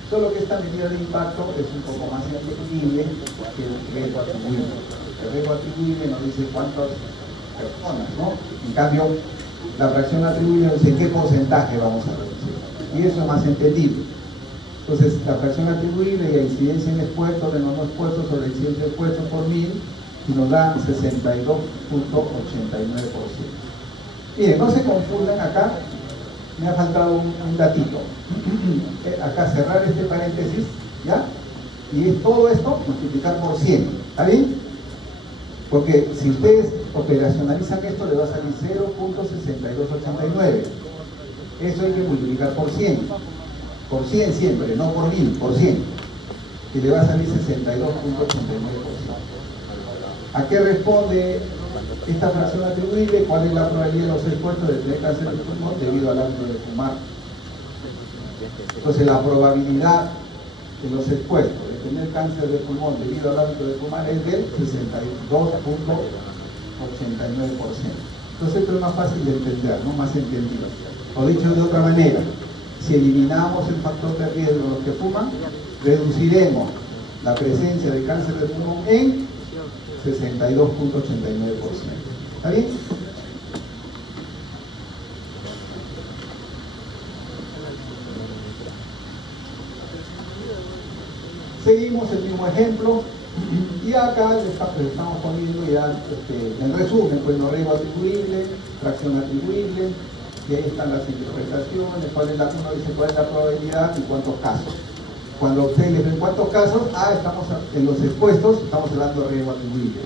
Solo que esta medida de impacto es un poco más entendible que el riesgo atribuible. El riesgo atribuible nos dice cuántas personas, ¿no? En cambio, la fracción atribuible nos dice qué porcentaje vamos a reducir. Y eso es más entendible. Entonces, la fracción atribuible y la incidencia en expuestos de no expuestos sobre la incidencia de expuestos por mil y nos da 62.89%. Miren, no se confundan acá, me ha faltado un datito. Acá cerrar este paréntesis, ¿ya? Y es todo esto multiplicar por 100, ¿está bien? Porque si ustedes operacionalizan esto, le va a salir 0.6289. Eso hay que multiplicar por 100. Por 100 siempre, no por 1000, por 100. Y le va a salir 62.89%. ¿A qué responde esta fracción atribuible? ¿Cuál es la probabilidad de los expuestos de tener cáncer de pulmón debido al hábito de fumar? Entonces la probabilidad de los expuestos de tener cáncer de pulmón debido al hábito de fumar es del 62.89%. Entonces esto es más fácil de entender, ¿no? Más entendido. O dicho de otra manera, si eliminamos el factor de riesgo de los que fuman, reduciremos la presencia de cáncer de pulmón en 62.89%. ¿Está bien? Seguimos el mismo ejemplo y acá le estamos poniendo ya en resumen, pues no riesgo atribuible, fracción atribuible, y ahí están las interpretaciones, uno dice cuál es la probabilidad y cuántos casos. Cuando ustedes les ven cuántos casos, estamos en los expuestos, estamos hablando de riesgo atribuible.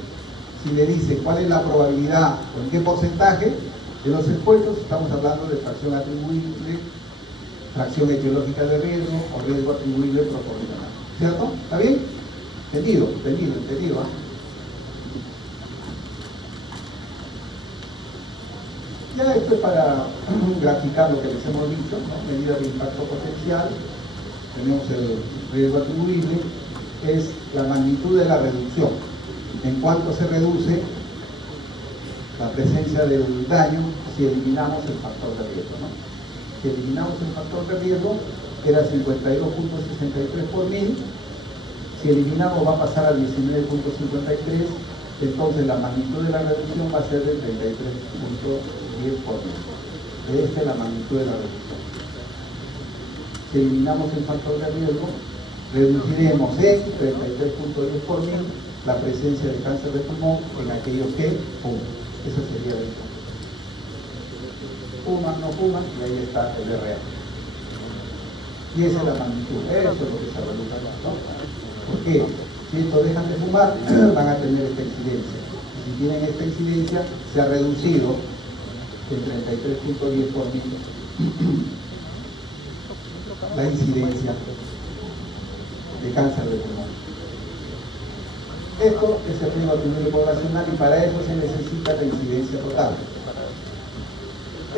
Si le dice cuál es la probabilidad o en qué porcentaje de los expuestos, estamos hablando de fracción atribuible, fracción etiológica de riesgo o riesgo atribuible proporcional. ¿Cierto? ¿Está bien? Entendido. Ya esto es para graficar lo que les hemos dicho, ¿no? Medida de impacto potencial. Tenemos el riesgo atribuible, es la magnitud de la reducción. En cuánto se reduce la presencia del daño si eliminamos el factor de riesgo, ¿no? Si eliminamos el factor de riesgo, era 52.63 por mil. Si eliminamos va a pasar al 19.53, entonces la magnitud de la reducción va a ser del 33.10 por mil. Esta es la magnitud de la reducción. Si eliminamos el factor de riesgo, reduciremos en 33.10 por mil la presencia de cáncer de pulmón en aquellos que fuman. Eso sería el punto. Fuman, no fuman, y ahí está el RA. Y esa es la magnitud, eso es lo que se reduce, ¿no? ¿Por qué? Si estos dejan de fumar, van a tener esta incidencia. Si tienen esta incidencia, se ha reducido en 33.10 por mil la incidencia de cáncer de pulmón. Esto es el riesgo atribuible poblacional y para eso se necesita la incidencia total.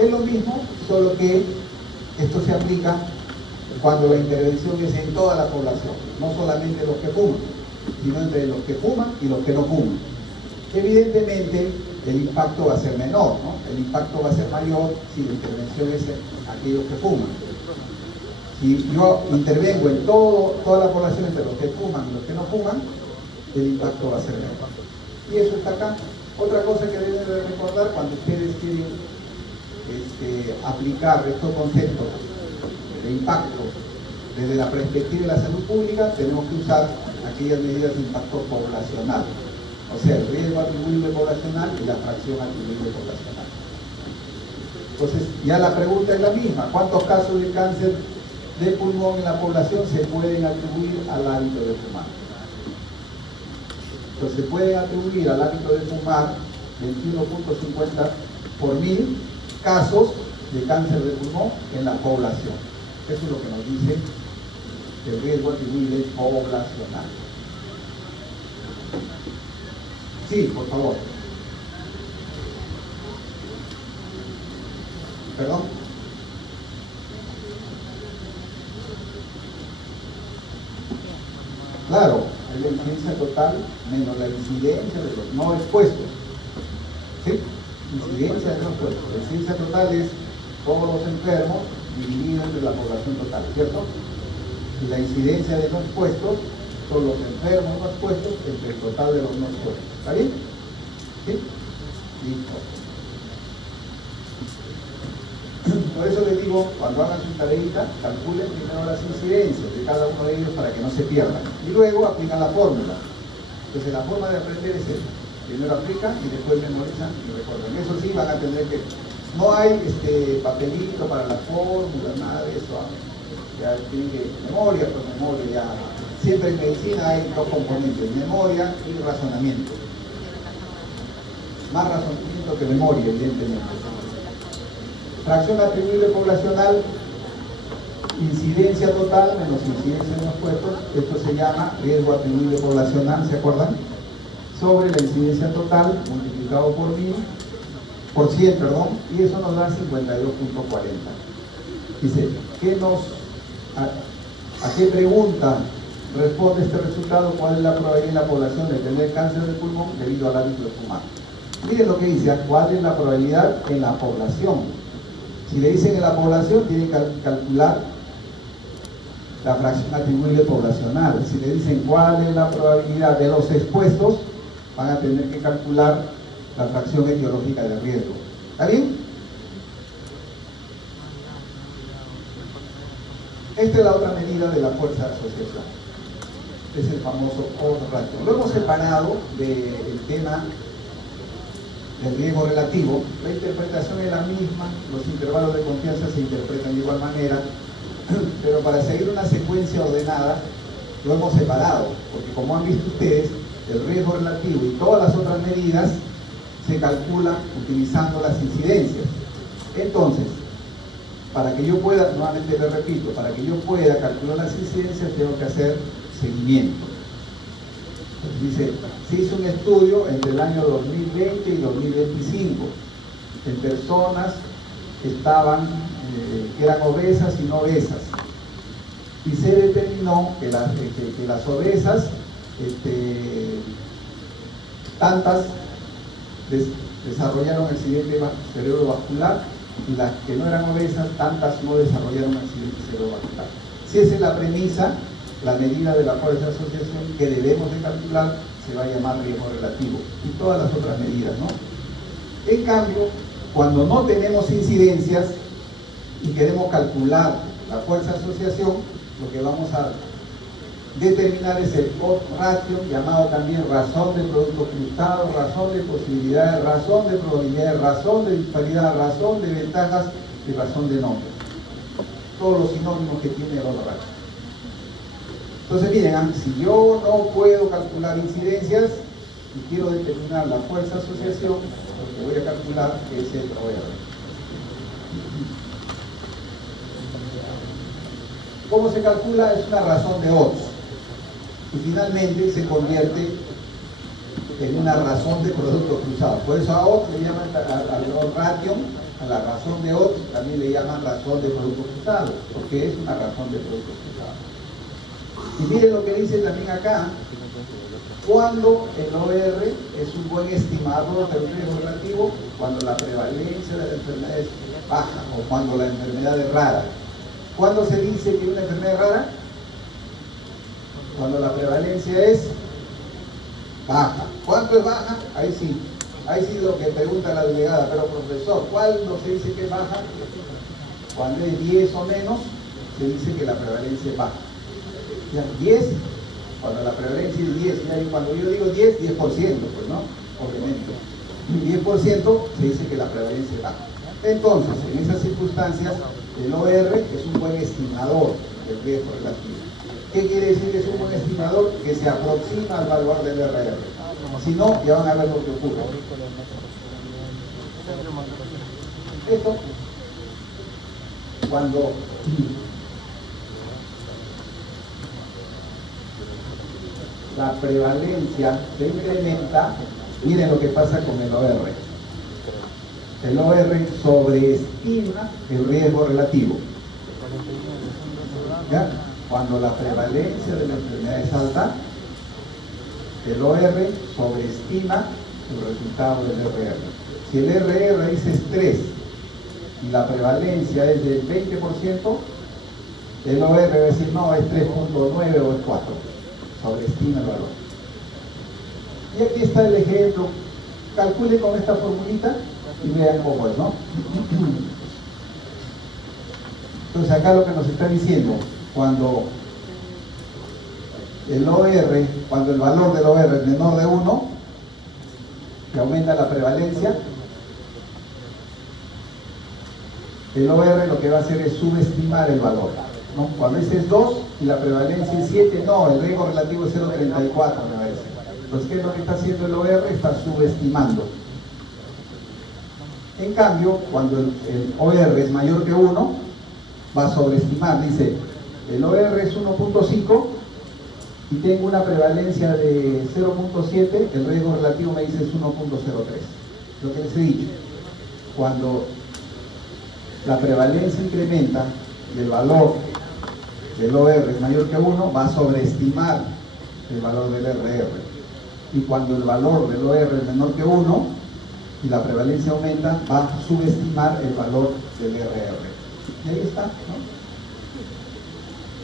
Es lo mismo, solo que esto se aplica cuando la intervención es en toda la población, no solamente los que fuman, sino entre los que fuman y los que no fuman. Evidentemente, el impacto va a ser menor, ¿no? El impacto va a ser mayor si la intervención es en aquellos que fuman. Si yo intervengo en toda la población entre los que fuman y los que no fuman, el impacto va a ser menor. Y eso está acá. Otra cosa que deben de recordar cuando ustedes quieren aplicar estos conceptos de impacto desde la perspectiva de la salud pública, tenemos que usar aquellas medidas de impacto poblacional, o sea, el riesgo atribuible poblacional y la fracción atribuible poblacional. Entonces, ya la pregunta es la misma: ¿cuántos casos de cáncer de pulmón en la población se pueden atribuir al hábito de fumar. Entonces se pueden atribuir al hábito de fumar 21.50 por 1000 casos de cáncer de pulmón en la población. Eso es lo que nos dice el riesgo atribuible poblacional. Sí, por favor. ¿Perdón? Claro, es la incidencia total menos la incidencia de los no expuestos. ¿Sí? Incidencia de no expuestos. La incidencia total es todos los enfermos divididos entre la población total, ¿cierto? Y la incidencia de no expuestos son los enfermos no expuestos entre el total de los no expuestos. ¿Está bien? ¿Sí? Listo. Por eso les digo, cuando hagan su tareita, calculen primero las incidencias de cada uno de ellos para que no se pierdan. Y luego aplican la fórmula. Entonces la forma de aprender es esta. Primero aplican y después memorizan y recuerdan. Eso sí, van a tener que... No hay papelito para la fórmula, nada de eso. Ya tienen que... Memoria, pues memoria ya... Siempre en medicina hay dos componentes, memoria y razonamiento. Más razonamiento que memoria, evidentemente. Fracción atribuible poblacional, incidencia total menos incidencia de los puestos, esto se llama riesgo atribuible poblacional, ¿se acuerdan? Sobre la incidencia total multiplicado por 100, y eso nos da 52.40. Dice, ¿a qué pregunta responde este resultado? ¿Cuál es la probabilidad en la población de tener cáncer de pulmón debido al hábito de fumar? Miren lo que dice, ¿cuál es la probabilidad en la población? Si le dicen en la población, tienen que calcular la fracción atribuible poblacional. Si le dicen cuál es la probabilidad de los expuestos, van a tener que calcular la fracción etiológica de riesgo. ¿Está bien? Esta es la otra medida de la fuerza de asociación. Es el famoso odds ratio. Lo hemos separado del tema del riesgo relativo. La interpretación es la misma, los intervalos de confianza se interpretan de igual manera, pero para seguir una secuencia ordenada lo hemos separado, porque como han visto ustedes, el riesgo relativo y todas las otras medidas se calculan utilizando las incidencias. Entonces, para que yo pueda, nuevamente les repito, para que yo pueda calcular las incidencias tengo que hacer seguimiento. Dice, se hizo un estudio entre el año 2020 y 2025 en personas que eran obesas y no obesas, y se determinó que las obesas, tantas desarrollaron accidente cerebrovascular, y las que no eran obesas, tantas no desarrollaron accidente cerebrovascular. Si esa es la premisa, la medida de la fuerza de asociación que debemos de calcular se va a llamar riesgo relativo, y todas las otras medidas, ¿no? En cambio, cuando no tenemos incidencias y queremos calcular la fuerza de asociación, lo que vamos a determinar es el odds ratio, llamado también razón de producto cruzado, razón de posibilidades, razón de probabilidades, razón de disparidad, razón de ventajas y razón de nombres. Todos los sinónimos que tiene el odds ratio. Entonces miren, si yo no puedo calcular incidencias y quiero determinar la fuerza de asociación, lo que voy a calcular es el OR. ¿Cómo se calcula? Es una razón de odds. Y finalmente se convierte en una razón de producto cruzado. Por eso a odds le llaman, al odds ratio, a la razón de odds también le llaman razón de producto cruzado, porque es una razón de producto cruzado. Y miren lo que dice también acá, cuando el OR es un buen estimador del riesgo relativo, cuando la prevalencia de la enfermedad es baja o cuando la enfermedad es rara. ¿Cuándo se dice que una enfermedad es rara? Cuando la prevalencia es baja. ¿Cuánto es baja? Ahí sí lo que pregunta la delegada, pero profesor, ¿cuándo se dice que es baja? Cuando es 10 o menos, se dice que la prevalencia es baja. 10, cuando la prevalencia es 10, y cuando yo digo 10, 10%, pues no, obviamente. 10% se dice que la prevalencia es baja. Entonces, en esas circunstancias, El OR es un buen estimador del riesgo relativo. ¿Qué quiere decir que es un buen estimador? Que se aproxima al valor del RR. Si no, ya van a ver lo que ocurre. Esto, cuando la prevalencia se incrementa, miren lo que pasa con el OR. El OR sobreestima el riesgo relativo. ¿Ya? Cuando la prevalencia de la enfermedad es alta, el OR sobreestima el resultado del RR. Si el RR dice 3 y la prevalencia es del 20%, el OR va a decir no, es 3.9 o es 4. Sobreestima el valor. Y aquí está el ejemplo. Calcule con esta formulita y vean cómo es, ¿no? Entonces acá lo que nos está diciendo, cuando el valor del OR es menor de 1, que aumenta la prevalencia, el OR lo que va a hacer es subestimar el valor, ¿no? Cuando ese es 2 y la prevalencia es 7, no, el riesgo relativo es 0.34, me parece. Entonces, ¿qué es lo que está haciendo el OR? Está subestimando. En cambio, cuando el OR es mayor que 1, va a sobreestimar. Dice, el OR es 1.5 y tengo una prevalencia de 0.7, el riesgo relativo me dice es 1.03. Lo que les he dicho, cuando la prevalencia incrementa y el valor del OR es mayor que 1, va a sobreestimar el valor del RR. Y cuando el valor del OR es menor que 1 y la prevalencia aumenta, va a subestimar el valor del RR. Y ahí está, ¿no?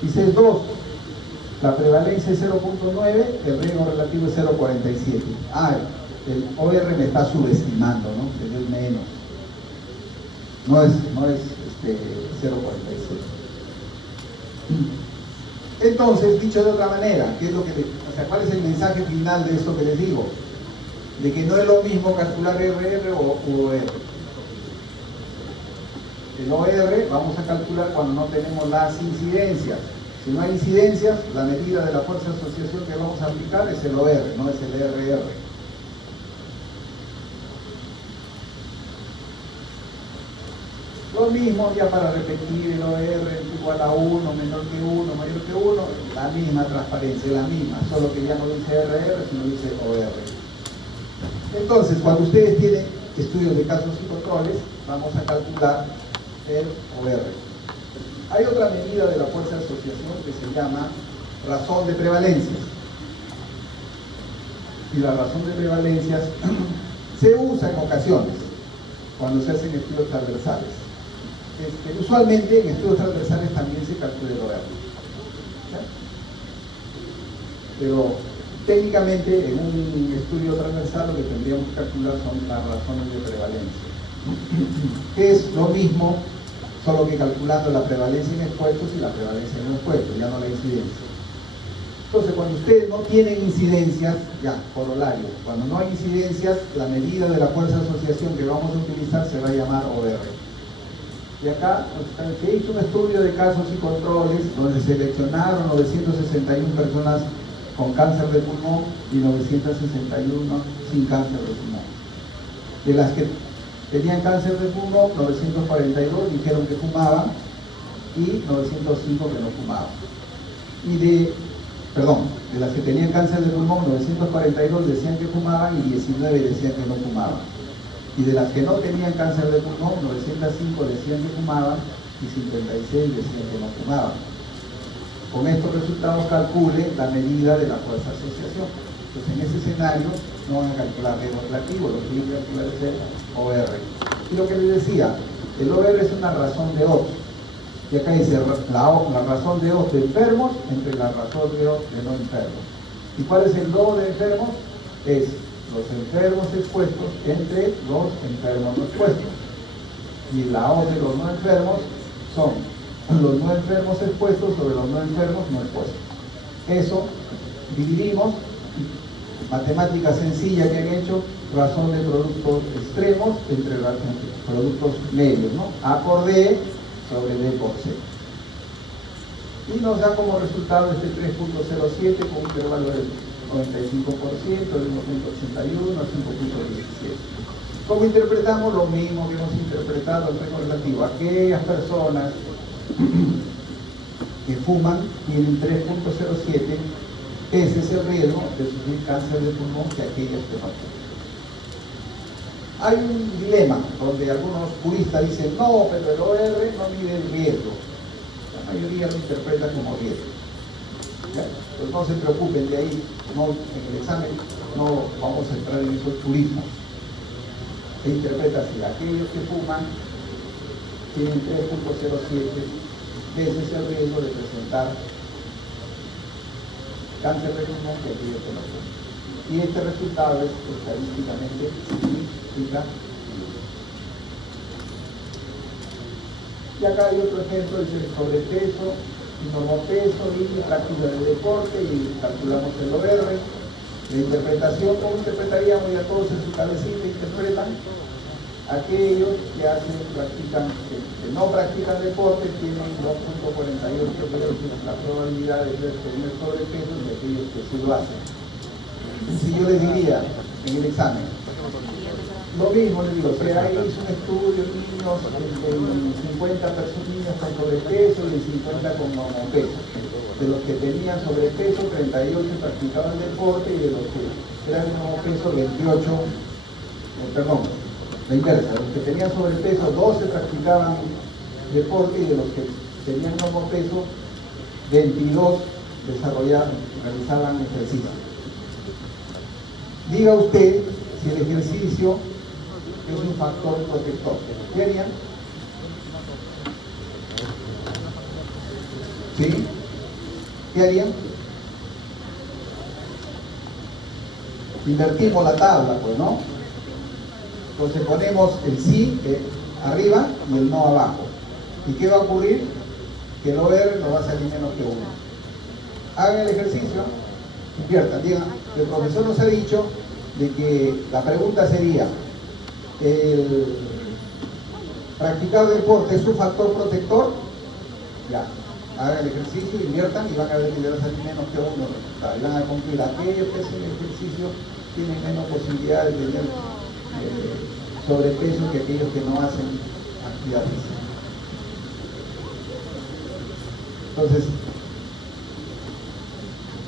Dice 2, la prevalencia es 0.9, el riesgo relativo es 0.47. Ah, el OR me está subestimando, ¿no? Se dio menos. No es 0.47. Entonces, dicho de otra manera, ¿qué es lo que ¿cuál es el mensaje final de esto que les digo? De que no es lo mismo calcular RR o OR. El OR vamos a calcular cuando no tenemos las incidencias. Si no hay incidencias, la medida de la fuerza de asociación que vamos a aplicar es el OR, no es el RR. Lo mismo ya para repetir el OR igual a 1, menor que 1, mayor que 1, la misma transparencia, la misma, solo que ya no dice RR, sino dice OR. Entonces, cuando ustedes tienen estudios de casos y controles, vamos a calcular el OR. Hay otra medida de la fuerza de asociación que se llama razón de prevalencias. Y la razón de prevalencias se usa en ocasiones, cuando se hacen estudios transversales. Usualmente en estudios transversales también se calcula el OR. ¿Ya? Pero técnicamente en un estudio transversal lo que tendríamos que calcular son las razones de prevalencia. Que es lo mismo, solo que calculando la prevalencia en expuestos y la prevalencia en no expuestos, ya no la incidencia. Entonces, cuando ustedes no tienen incidencias, ya, corolario, cuando no hay incidencias, la medida de la fuerza de asociación que vamos a utilizar se va a llamar OR. Y acá se hizo un estudio de casos y controles donde se seleccionaron 961 personas con cáncer de pulmón y 961 sin cáncer de pulmón. De las que tenían cáncer de pulmón, 942 dijeron que fumaban y 905 que no fumaban. De las que tenían cáncer de pulmón, 942 decían que fumaban y 19 decían que no fumaban. Y de las que no tenían cáncer de pulmón, 905 decían que fumaban y 56 decían que no fumaban. Con estos resultados calcule la medida de la fuerza de asociación. Entonces en ese escenario no van a calcular riesgo relativo, lo que tienen que calcular es el OR. Y lo que les decía, el OR es una razón de odds. Y acá dice la razón de odds de enfermos entre la razón de odds de no enfermos. ¿Y cuál es el do de enfermos? Es los enfermos expuestos entre los enfermos no expuestos. Y la O de los no enfermos son los no enfermos expuestos sobre los no enfermos no expuestos. Eso dividimos, matemática sencilla que han hecho, razón de productos extremos entre productos medios, ¿no? A por D sobre D por C. Y nos da como resultado este 3.07 con un intervalo del 95%, del 1.81 a 5.17. ¿Cómo interpretamos? Lo mismo que hemos interpretado al tema relativo. Aquellas personas que fuman tienen 3.07 veces el riesgo de sufrir cáncer de pulmón que aquellas que no fuman. Hay un dilema donde algunos puristas dicen no, pero el OR no mide el riesgo. La mayoría lo interpreta como riesgo. ¿Ya? Pues no se preocupen de ahí, no, en el examen no vamos a entrar en esos purismos. Se interpreta así: aquellos que fuman tienen 3.07 veces el riesgo de presentar cáncer de pulmón que aquellos que no fuman. Y este resultado es estadísticamente significativo. Y acá hay otro ejemplo, es el sobrepeso, normopeso y práctica de deporte, y calculamos el OR. La interpretación, ¿cómo interpretaríamos? Ya todos en su cabecita interpretan. Aquellos que no practican deporte tienen 2.48 veces la probabilidad de tener sobrepeso de aquellos que sí lo hacen. Si yo les diría en el examen, lo mismo les digo, si ahí hizo un estudio en niños, en 50 niños con sobrepeso y 50 con normopeso. De los que tenían sobrepeso, 38 practicaban deporte, y de los que eran normopeso, 28, la inversa, de los que tenían sobrepeso, 12 practicaban deporte, y de los que tenían normopeso, 22 realizaban ejercicio. Diga usted si el ejercicio es un factor protector. ¿Qué harían? ¿Sí? ¿Qué harían? Invertimos la tabla, pues, ¿no? Entonces ponemos el sí arriba y el no abajo. ¿Y qué va a ocurrir? Que el OR no va a salir menos que 1. Hagan el ejercicio, inviertan, digan, el profesor nos ha dicho de que la pregunta sería: ¿el practicar deporte es un factor protector? Ya, hagan el ejercicio, inviertan y van a ver que les va a salir menos que 1 resultado. Y van a concluir: aquellos que hacen ejercicio tienen menos posibilidad de tener sobrepeso que aquellos que no hacen actividad física. Entonces,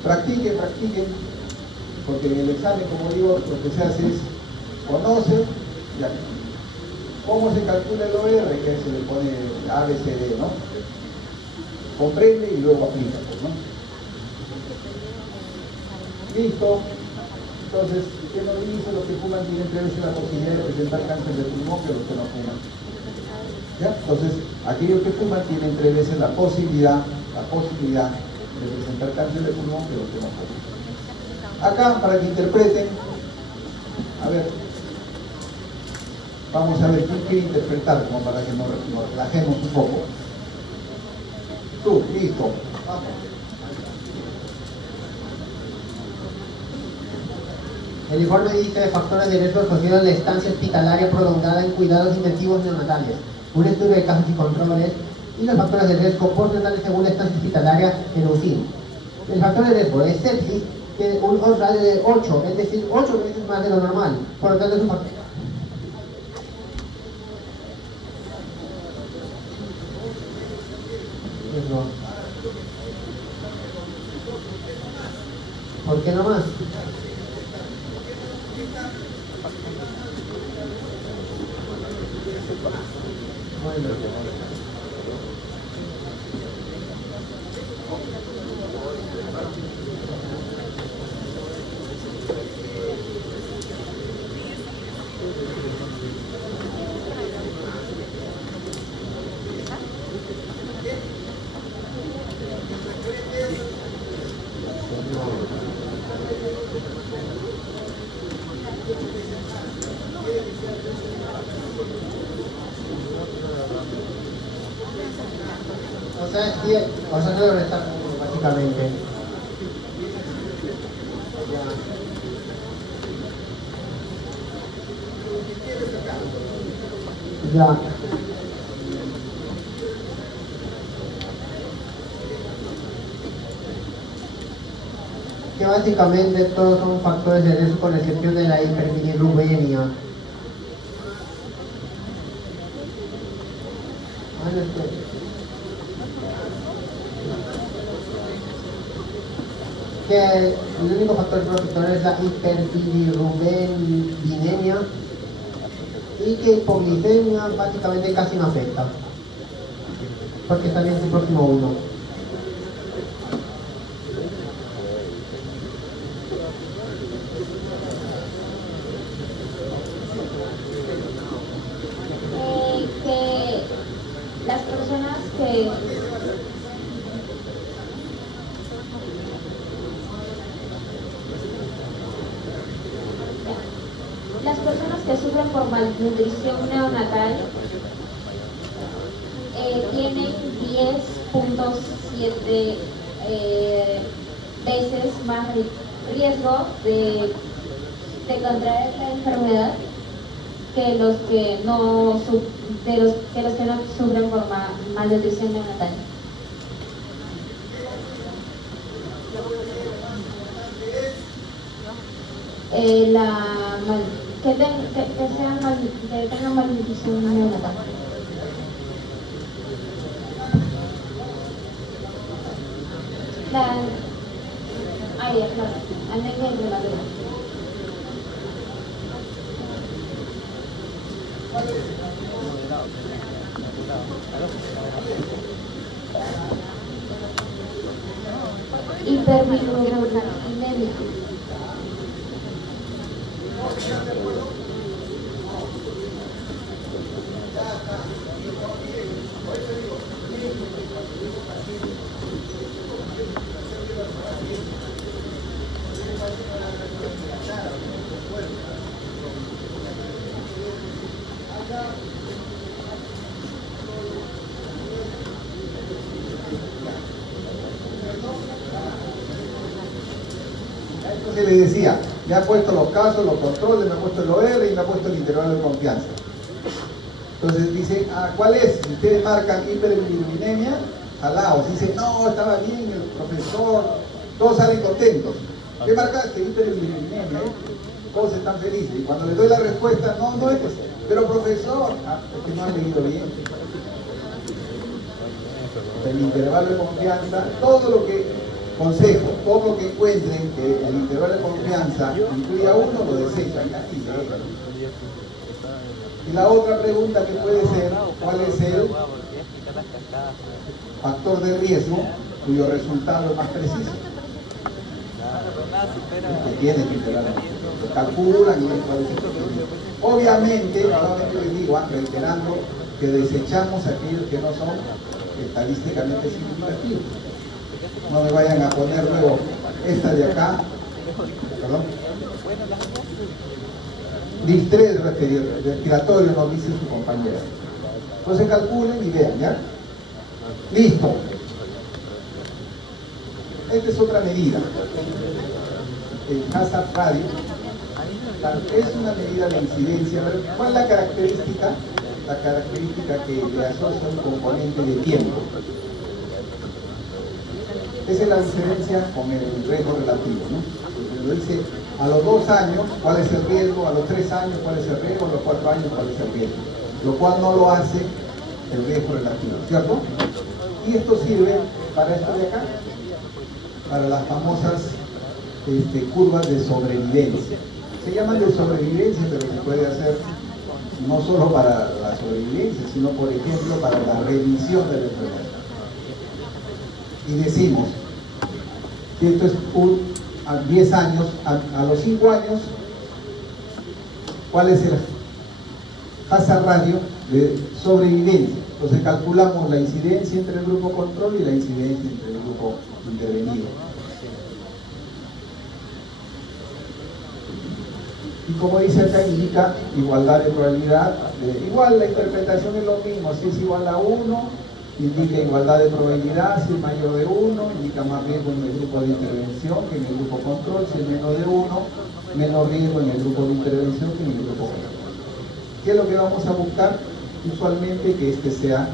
practiquen, porque en el examen, como digo, lo que se hace es conoce, ya. ¿Cómo se calcula el OR? Que se le pone A, B, C, D, ¿no? Comprende y luego aplica, pues, ¿no? Listo. Entonces, ¿qué nos dice? Los que fuman tienen 3 veces la posibilidad de presentar cáncer de pulmón que los que no fuman. ¿Ya? Entonces, aquellos que fuman tienen 3 veces la posibilidad de presentar cáncer de pulmón que los que no fuman. Acá, para que interpreten, a ver, vamos a ver quién quiere interpretar, como para que nos relajemos un poco. Tú, listo, vamos. El informe dice que factores de riesgo asociados a la estancia hospitalaria prolongada en cuidados intensivos neonatales, un estudio de casos y controles, y los factores de riesgo porcentuales según la estancia hospitalaria en UCI. El factor de riesgo de sepsis tiene un odds ratio de 8, es decir, 8 veces más de lo normal, por lo tanto es un factor. ¿Por qué no más? Bueno. O sea, no debe estar básicamente. Ya. que básicamente todos son factores de riesgo con excepción de la hiperbilirrubemia. Que el único factor protector es la hiperbilirrubinemia y que hipoglicemia básicamente casi no afecta porque está bien el próximo uno. Que las personas que sufren por malnutrición neonatal tienen 10.7 veces más riesgo de contraer la enfermedad que los que no sufren por malnutrición neonatal. Que tengan malnutrición neonatal. Anemia de la vida. Hiperbilirubinemia. Entonces le decía, me ha puesto los casos, los controles, me ha puesto el OR y me ha puesto el intervalo de confianza. Entonces dice, ¿cuál es? Si ustedes marcan hiperbilirubinemia, al lado. Si dicen, no, estaba bien el profesor, todos salen contentos. ¿Qué marcaste? Hiperbilirubinemia, todos están felices. Y cuando les doy la respuesta, no es eso. Pero profesor, es que no han leído bien. El intervalo de confianza, todo lo que consejo, todo lo que encuentren que el intervalo de confianza incluya uno, lo desechan y así. Y la otra pregunta que puede ser, ¿cuál es el factor de riesgo cuyo resultado es más preciso? Que tiene que intervalo. Lo calculan y esto. Obviamente, nuevamente les digo, reiterando, que desechamos aquellos que no son estadísticamente significativos. No me vayan a poner luego esta de acá, perdón, distrés respiratorio, no dice su compañera. Entonces calculen y vean, ¿ya? Listo. Esta es otra medida. El hazard radio es una medida de incidencia. ¿Cuál es la característica? La característica que le asocia un componente de tiempo. Esa es la diferencia con el riesgo relativo, ¿no? Lo dice a los 2 años cuál es el riesgo, a los 3 años cuál es el riesgo, a los 4 años cuál es el riesgo, lo cual no lo hace el riesgo relativo, ¿cierto? Y esto sirve para esto de acá, para las famosas curvas de sobrevivencia. Se llaman de sobrevivencia, pero se puede hacer no solo para la sobrevivencia, sino por ejemplo para la remisión de la enfermedad. Y decimos que esto es a 10 años, a los 5 años, ¿cuál es el hazard radio de sobrevivencia? Entonces calculamos la incidencia entre el grupo control y la incidencia entre el grupo intervenido. Y como dice acá, indica igualdad de probabilidad. Igual la interpretación es lo mismo, si es igual a 1, indica igualdad de probabilidad, si es mayor de 1, indica más riesgo en el grupo de intervención que en el grupo control, si es menos de 1, menos riesgo en el grupo de intervención que en el grupo control. ¿Qué es lo que vamos a buscar? Usualmente que este sea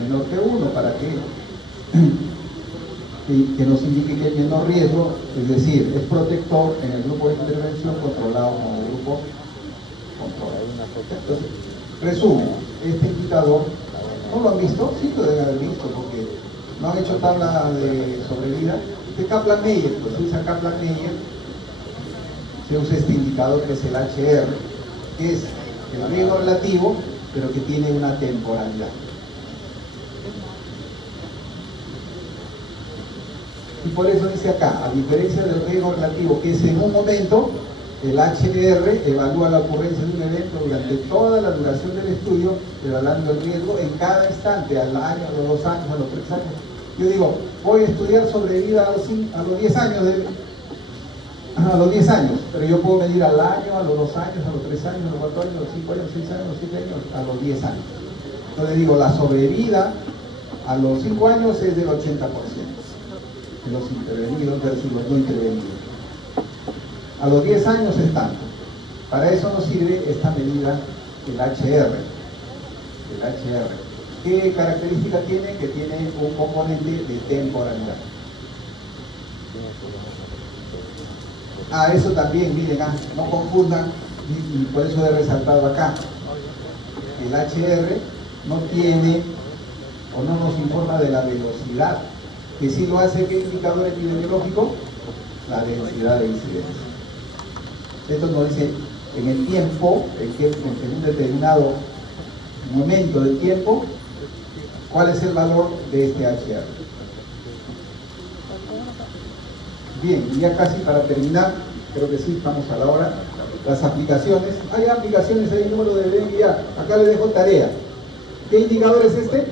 menor que 1, para que que nos indique que el menor riesgo, es decir, es protector en el grupo de intervención controlado como grupo controlado. Entonces, resumen, este indicador, ¿no lo han visto? Sí lo deben haber visto, porque no han hecho tabla de sobrevida. Este Kaplan-Meier, pues se usa Kaplan-Meier, se usa este indicador que es el HR, que es el riesgo relativo, pero que tiene una temporalidad. Y por eso dice acá, a diferencia del riesgo relativo, que es en un momento, el HR evalúa la ocurrencia de un evento durante toda la duración del estudio, evaluando el riesgo en cada instante, al año, a los 2 años, a los 3 años. Yo digo, voy a estudiar sobrevida a los 10 años, a los 10 años, pero yo puedo medir al año, a los 2 años, a los 3 años, a los 4 años, a los 5 años, a los 6 años, a los 7 años, a los 10 años. Entonces digo, la sobrevida a los 5 años es del 80%. De los intervenidos versus los no intervenidos. A los 10 años es tanto. Para eso nos sirve esta medida, el HR. El HR. ¿Qué característica tiene? Que tiene un componente de temporalidad. Eso también, miren, no confundan, y por eso he resaltado acá. El HR no tiene o no nos informa de la velocidad, que sí lo hace. ¿Qué indicador epidemiológico? La densidad de incidencia. Esto nos dice en el tiempo, en un determinado momento del tiempo, cuál es el valor de este HR. Bien, ya casi para terminar, creo que sí, estamos a la hora. Las aplicaciones, hay aplicaciones, hay número de dengue ya. Acá les dejo tarea. ¿Qué indicador es este?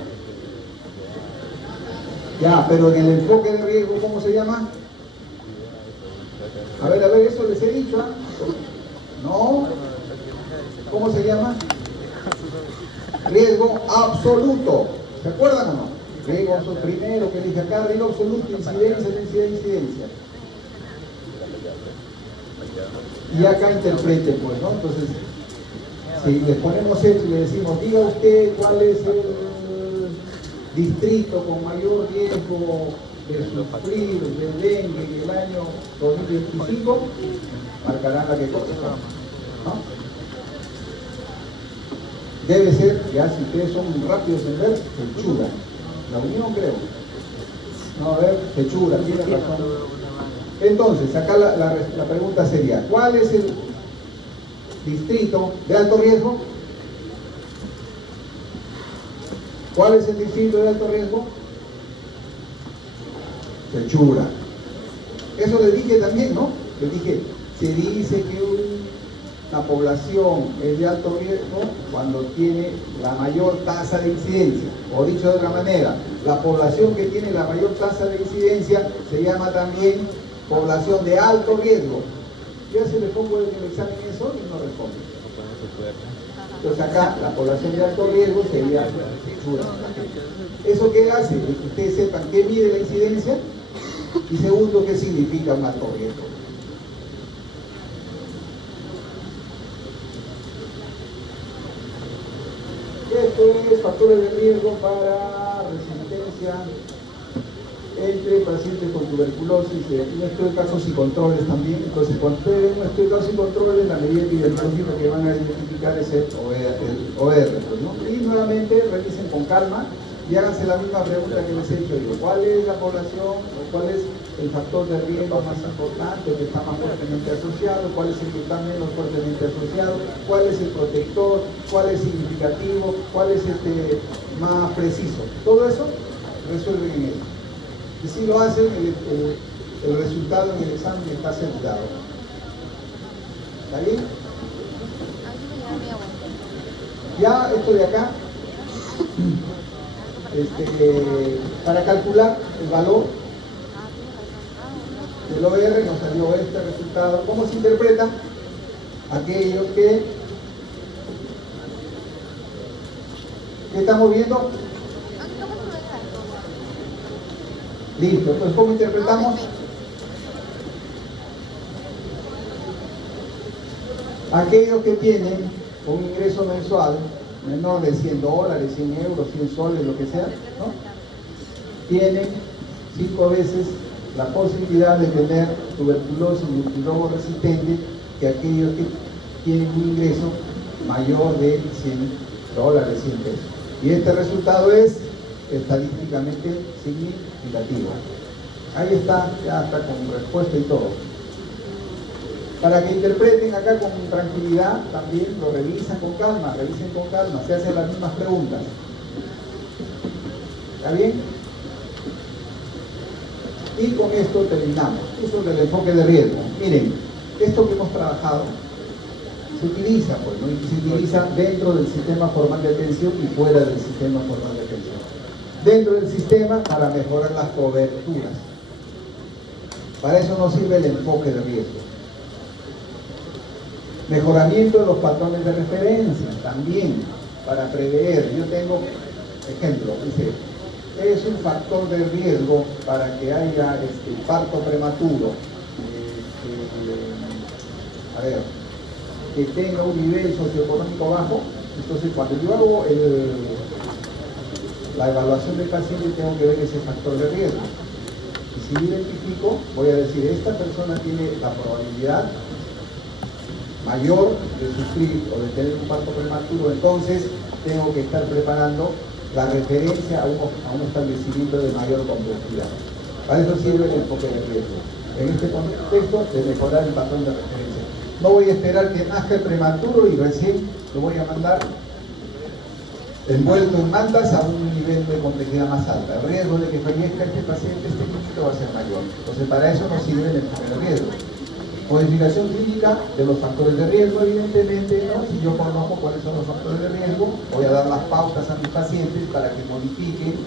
Ya, pero en el enfoque de riesgo, ¿cómo se llama? A ver, eso les he dicho, ¿ah? No. ¿Cómo se llama? Riesgo absoluto. ¿Se acuerdan o no? Riesgo absoluto, primero que dije acá, riesgo absoluto, incidencia. Y acá interpreten, pues, ¿no? Entonces, si les ponemos esto y le decimos, diga usted cuál es el distrito con mayor riesgo de sufrir de dengue en el año 2025, marcarán la que cosa, ¿no? Debe ser, ya si ustedes son rápidos en ver, Sechura. La Unión, creo. No, a ver, Sechura, tiene razón. Entonces, acá la pregunta sería, ¿cuál es el distrito de alto riesgo? ¿Cuál es el distrito de alto riesgo? Sechura. Eso les dije también, ¿no? Les dije, se dice que una población es de alto riesgo cuando tiene la mayor tasa de incidencia. O dicho de otra manera, la población que tiene la mayor tasa de incidencia se llama también población de alto riesgo. Yo se le pongo en el examen eso y no responde. Entonces acá la población de alto riesgo sería Sechura. ¿Eso qué hace? Que ustedes sepan qué mide la incidencia y segundo, qué significa un alto riesgo. Esto es factores de riesgo para resistencia entre pacientes con tuberculosis, un estudio de casos y controles también. Entonces, cuando ustedes ven un estudio de casos y controles, la medida epidemiológica que van a identificar es el OR, pues, ¿no? Y nuevamente revisen con calma y háganse la misma pregunta que les he hecho yo. ¿Cuál es la población o cuál es el factor de riesgo más importante, que está más fuertemente asociado? ¿Cuál es el que está menos fuertemente asociado? ¿Cuál es el protector? ¿Cuál es significativo? ¿Cuál es más preciso? Todo eso resuelven en eso. Y si lo hacen, el resultado en el examen está asegurado. ¿Está bien? Ya esto de acá, para calcular el valor del OR nos salió este resultado. ¿Cómo se interpreta? Aquellos que estamos viendo. Listo, entonces ¿cómo interpretamos? Aquellos que tienen un ingreso mensual menor de $100, 100 euros, 100 soles, lo que sea, ¿no? Tienen 5 veces la posibilidad de tener tuberculosis multirobo resistente que aquellos que tienen un ingreso mayor de $100, 100 pesos. Y este resultado es estadísticamente significativo. Ahí está, ya está con respuesta y todo. Para que interpreten acá con tranquilidad, también lo revisan con calma, se hacen las mismas preguntas. ¿Está bien? Y con esto terminamos. Uso del enfoque de riesgo. Miren, esto que hemos trabajado se utiliza, pues, ¿no? Y se utiliza dentro del sistema formal de atención y fuera del sistema formal de atención. Dentro del sistema para mejorar las coberturas. Para eso nos sirve el enfoque de riesgo. Mejoramiento de los patrones de referencia, también para prever. Yo tengo, ejemplo, dice, es un factor de riesgo para que haya parto prematuro, que tenga un nivel socioeconómico bajo. Entonces, cuando yo hago la evaluación del paciente, tengo que ver ese factor de riesgo. Y si lo identifico, voy a decir, esta persona tiene la probabilidad mayor de sufrir o de tener un parto prematuro, entonces tengo que estar preparando la referencia a un establecimiento de mayor complejidad. Para eso sirve el enfoque de riesgo. En este contexto, de mejorar el patrón de referencia. No voy a esperar que nazca el prematuro y recién lo voy a mandar envuelto en mantas a un nivel de complejidad más alta. El riesgo de que fallezca este paciente, este niño, va a ser mayor. Entonces, para eso nos sirve el enfoque de riesgo. Modificación clínica de los factores de riesgo, evidentemente, ¿no? Si yo conozco cuáles son los factores de riesgo, voy a dar las pautas a mis pacientes para que modifiquen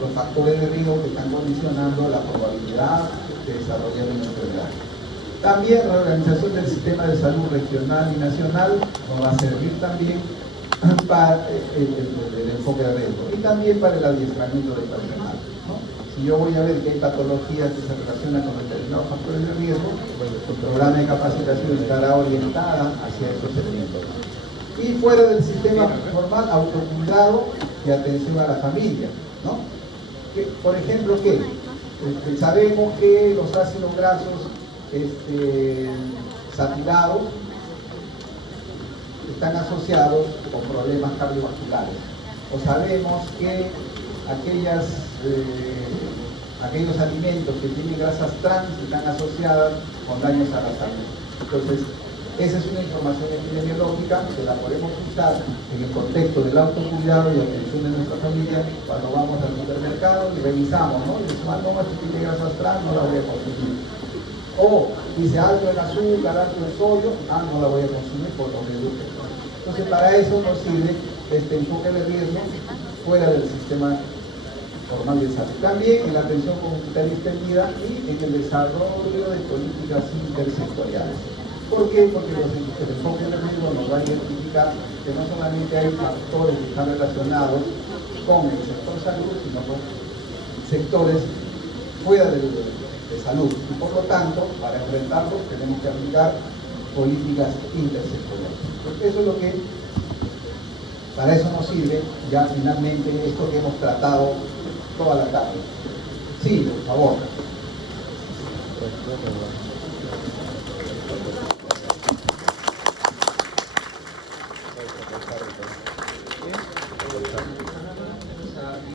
los factores de riesgo que están condicionando la probabilidad de desarrollar una enfermedad. También la organización del sistema de salud regional y nacional nos va a servir también para el enfoque de riesgo y también para el adiestramiento del personal, ¿no? Si yo voy a ver que hay patologías que se relacionan con determinados factores de riesgo, el programa de capacitación estará orientada hacia esos elementos. Y fuera del sistema formal, autocuidado y atención a la familia, ¿no? Por ejemplo, ¿qué? Sabemos que los ácidos grasos saturados están asociados con problemas cardiovasculares. O sabemos que aquellos alimentos que tienen grasas trans están asociadas con daños a la salud. Entonces, esa es una información epidemiológica que la podemos usar en el contexto del autocuidado y atención de nuestra familia cuando vamos al supermercado y revisamos, ¿no? Y decimos, no, si tiene grasas trans, no la voy a consumir. O dice alto en azúcar, alto en sodio, no la voy a consumir por los reductos. Entonces, para eso nos sirve este enfoque de riesgo fuera del sistema formal de salud. También en la atención comunitaria extendida y en el desarrollo de políticas intersectoriales. ¿Por qué? Porque el enfoque de riesgo nos va a identificar que no solamente hay factores que están relacionados con el sector salud, sino con sectores fuera de salud. Y por lo tanto, para enfrentarlos, tenemos que aplicar políticas intersectoriales. Eso es lo que, para eso nos sirve ya finalmente esto que hemos tratado toda la tarde. Sí, por favor.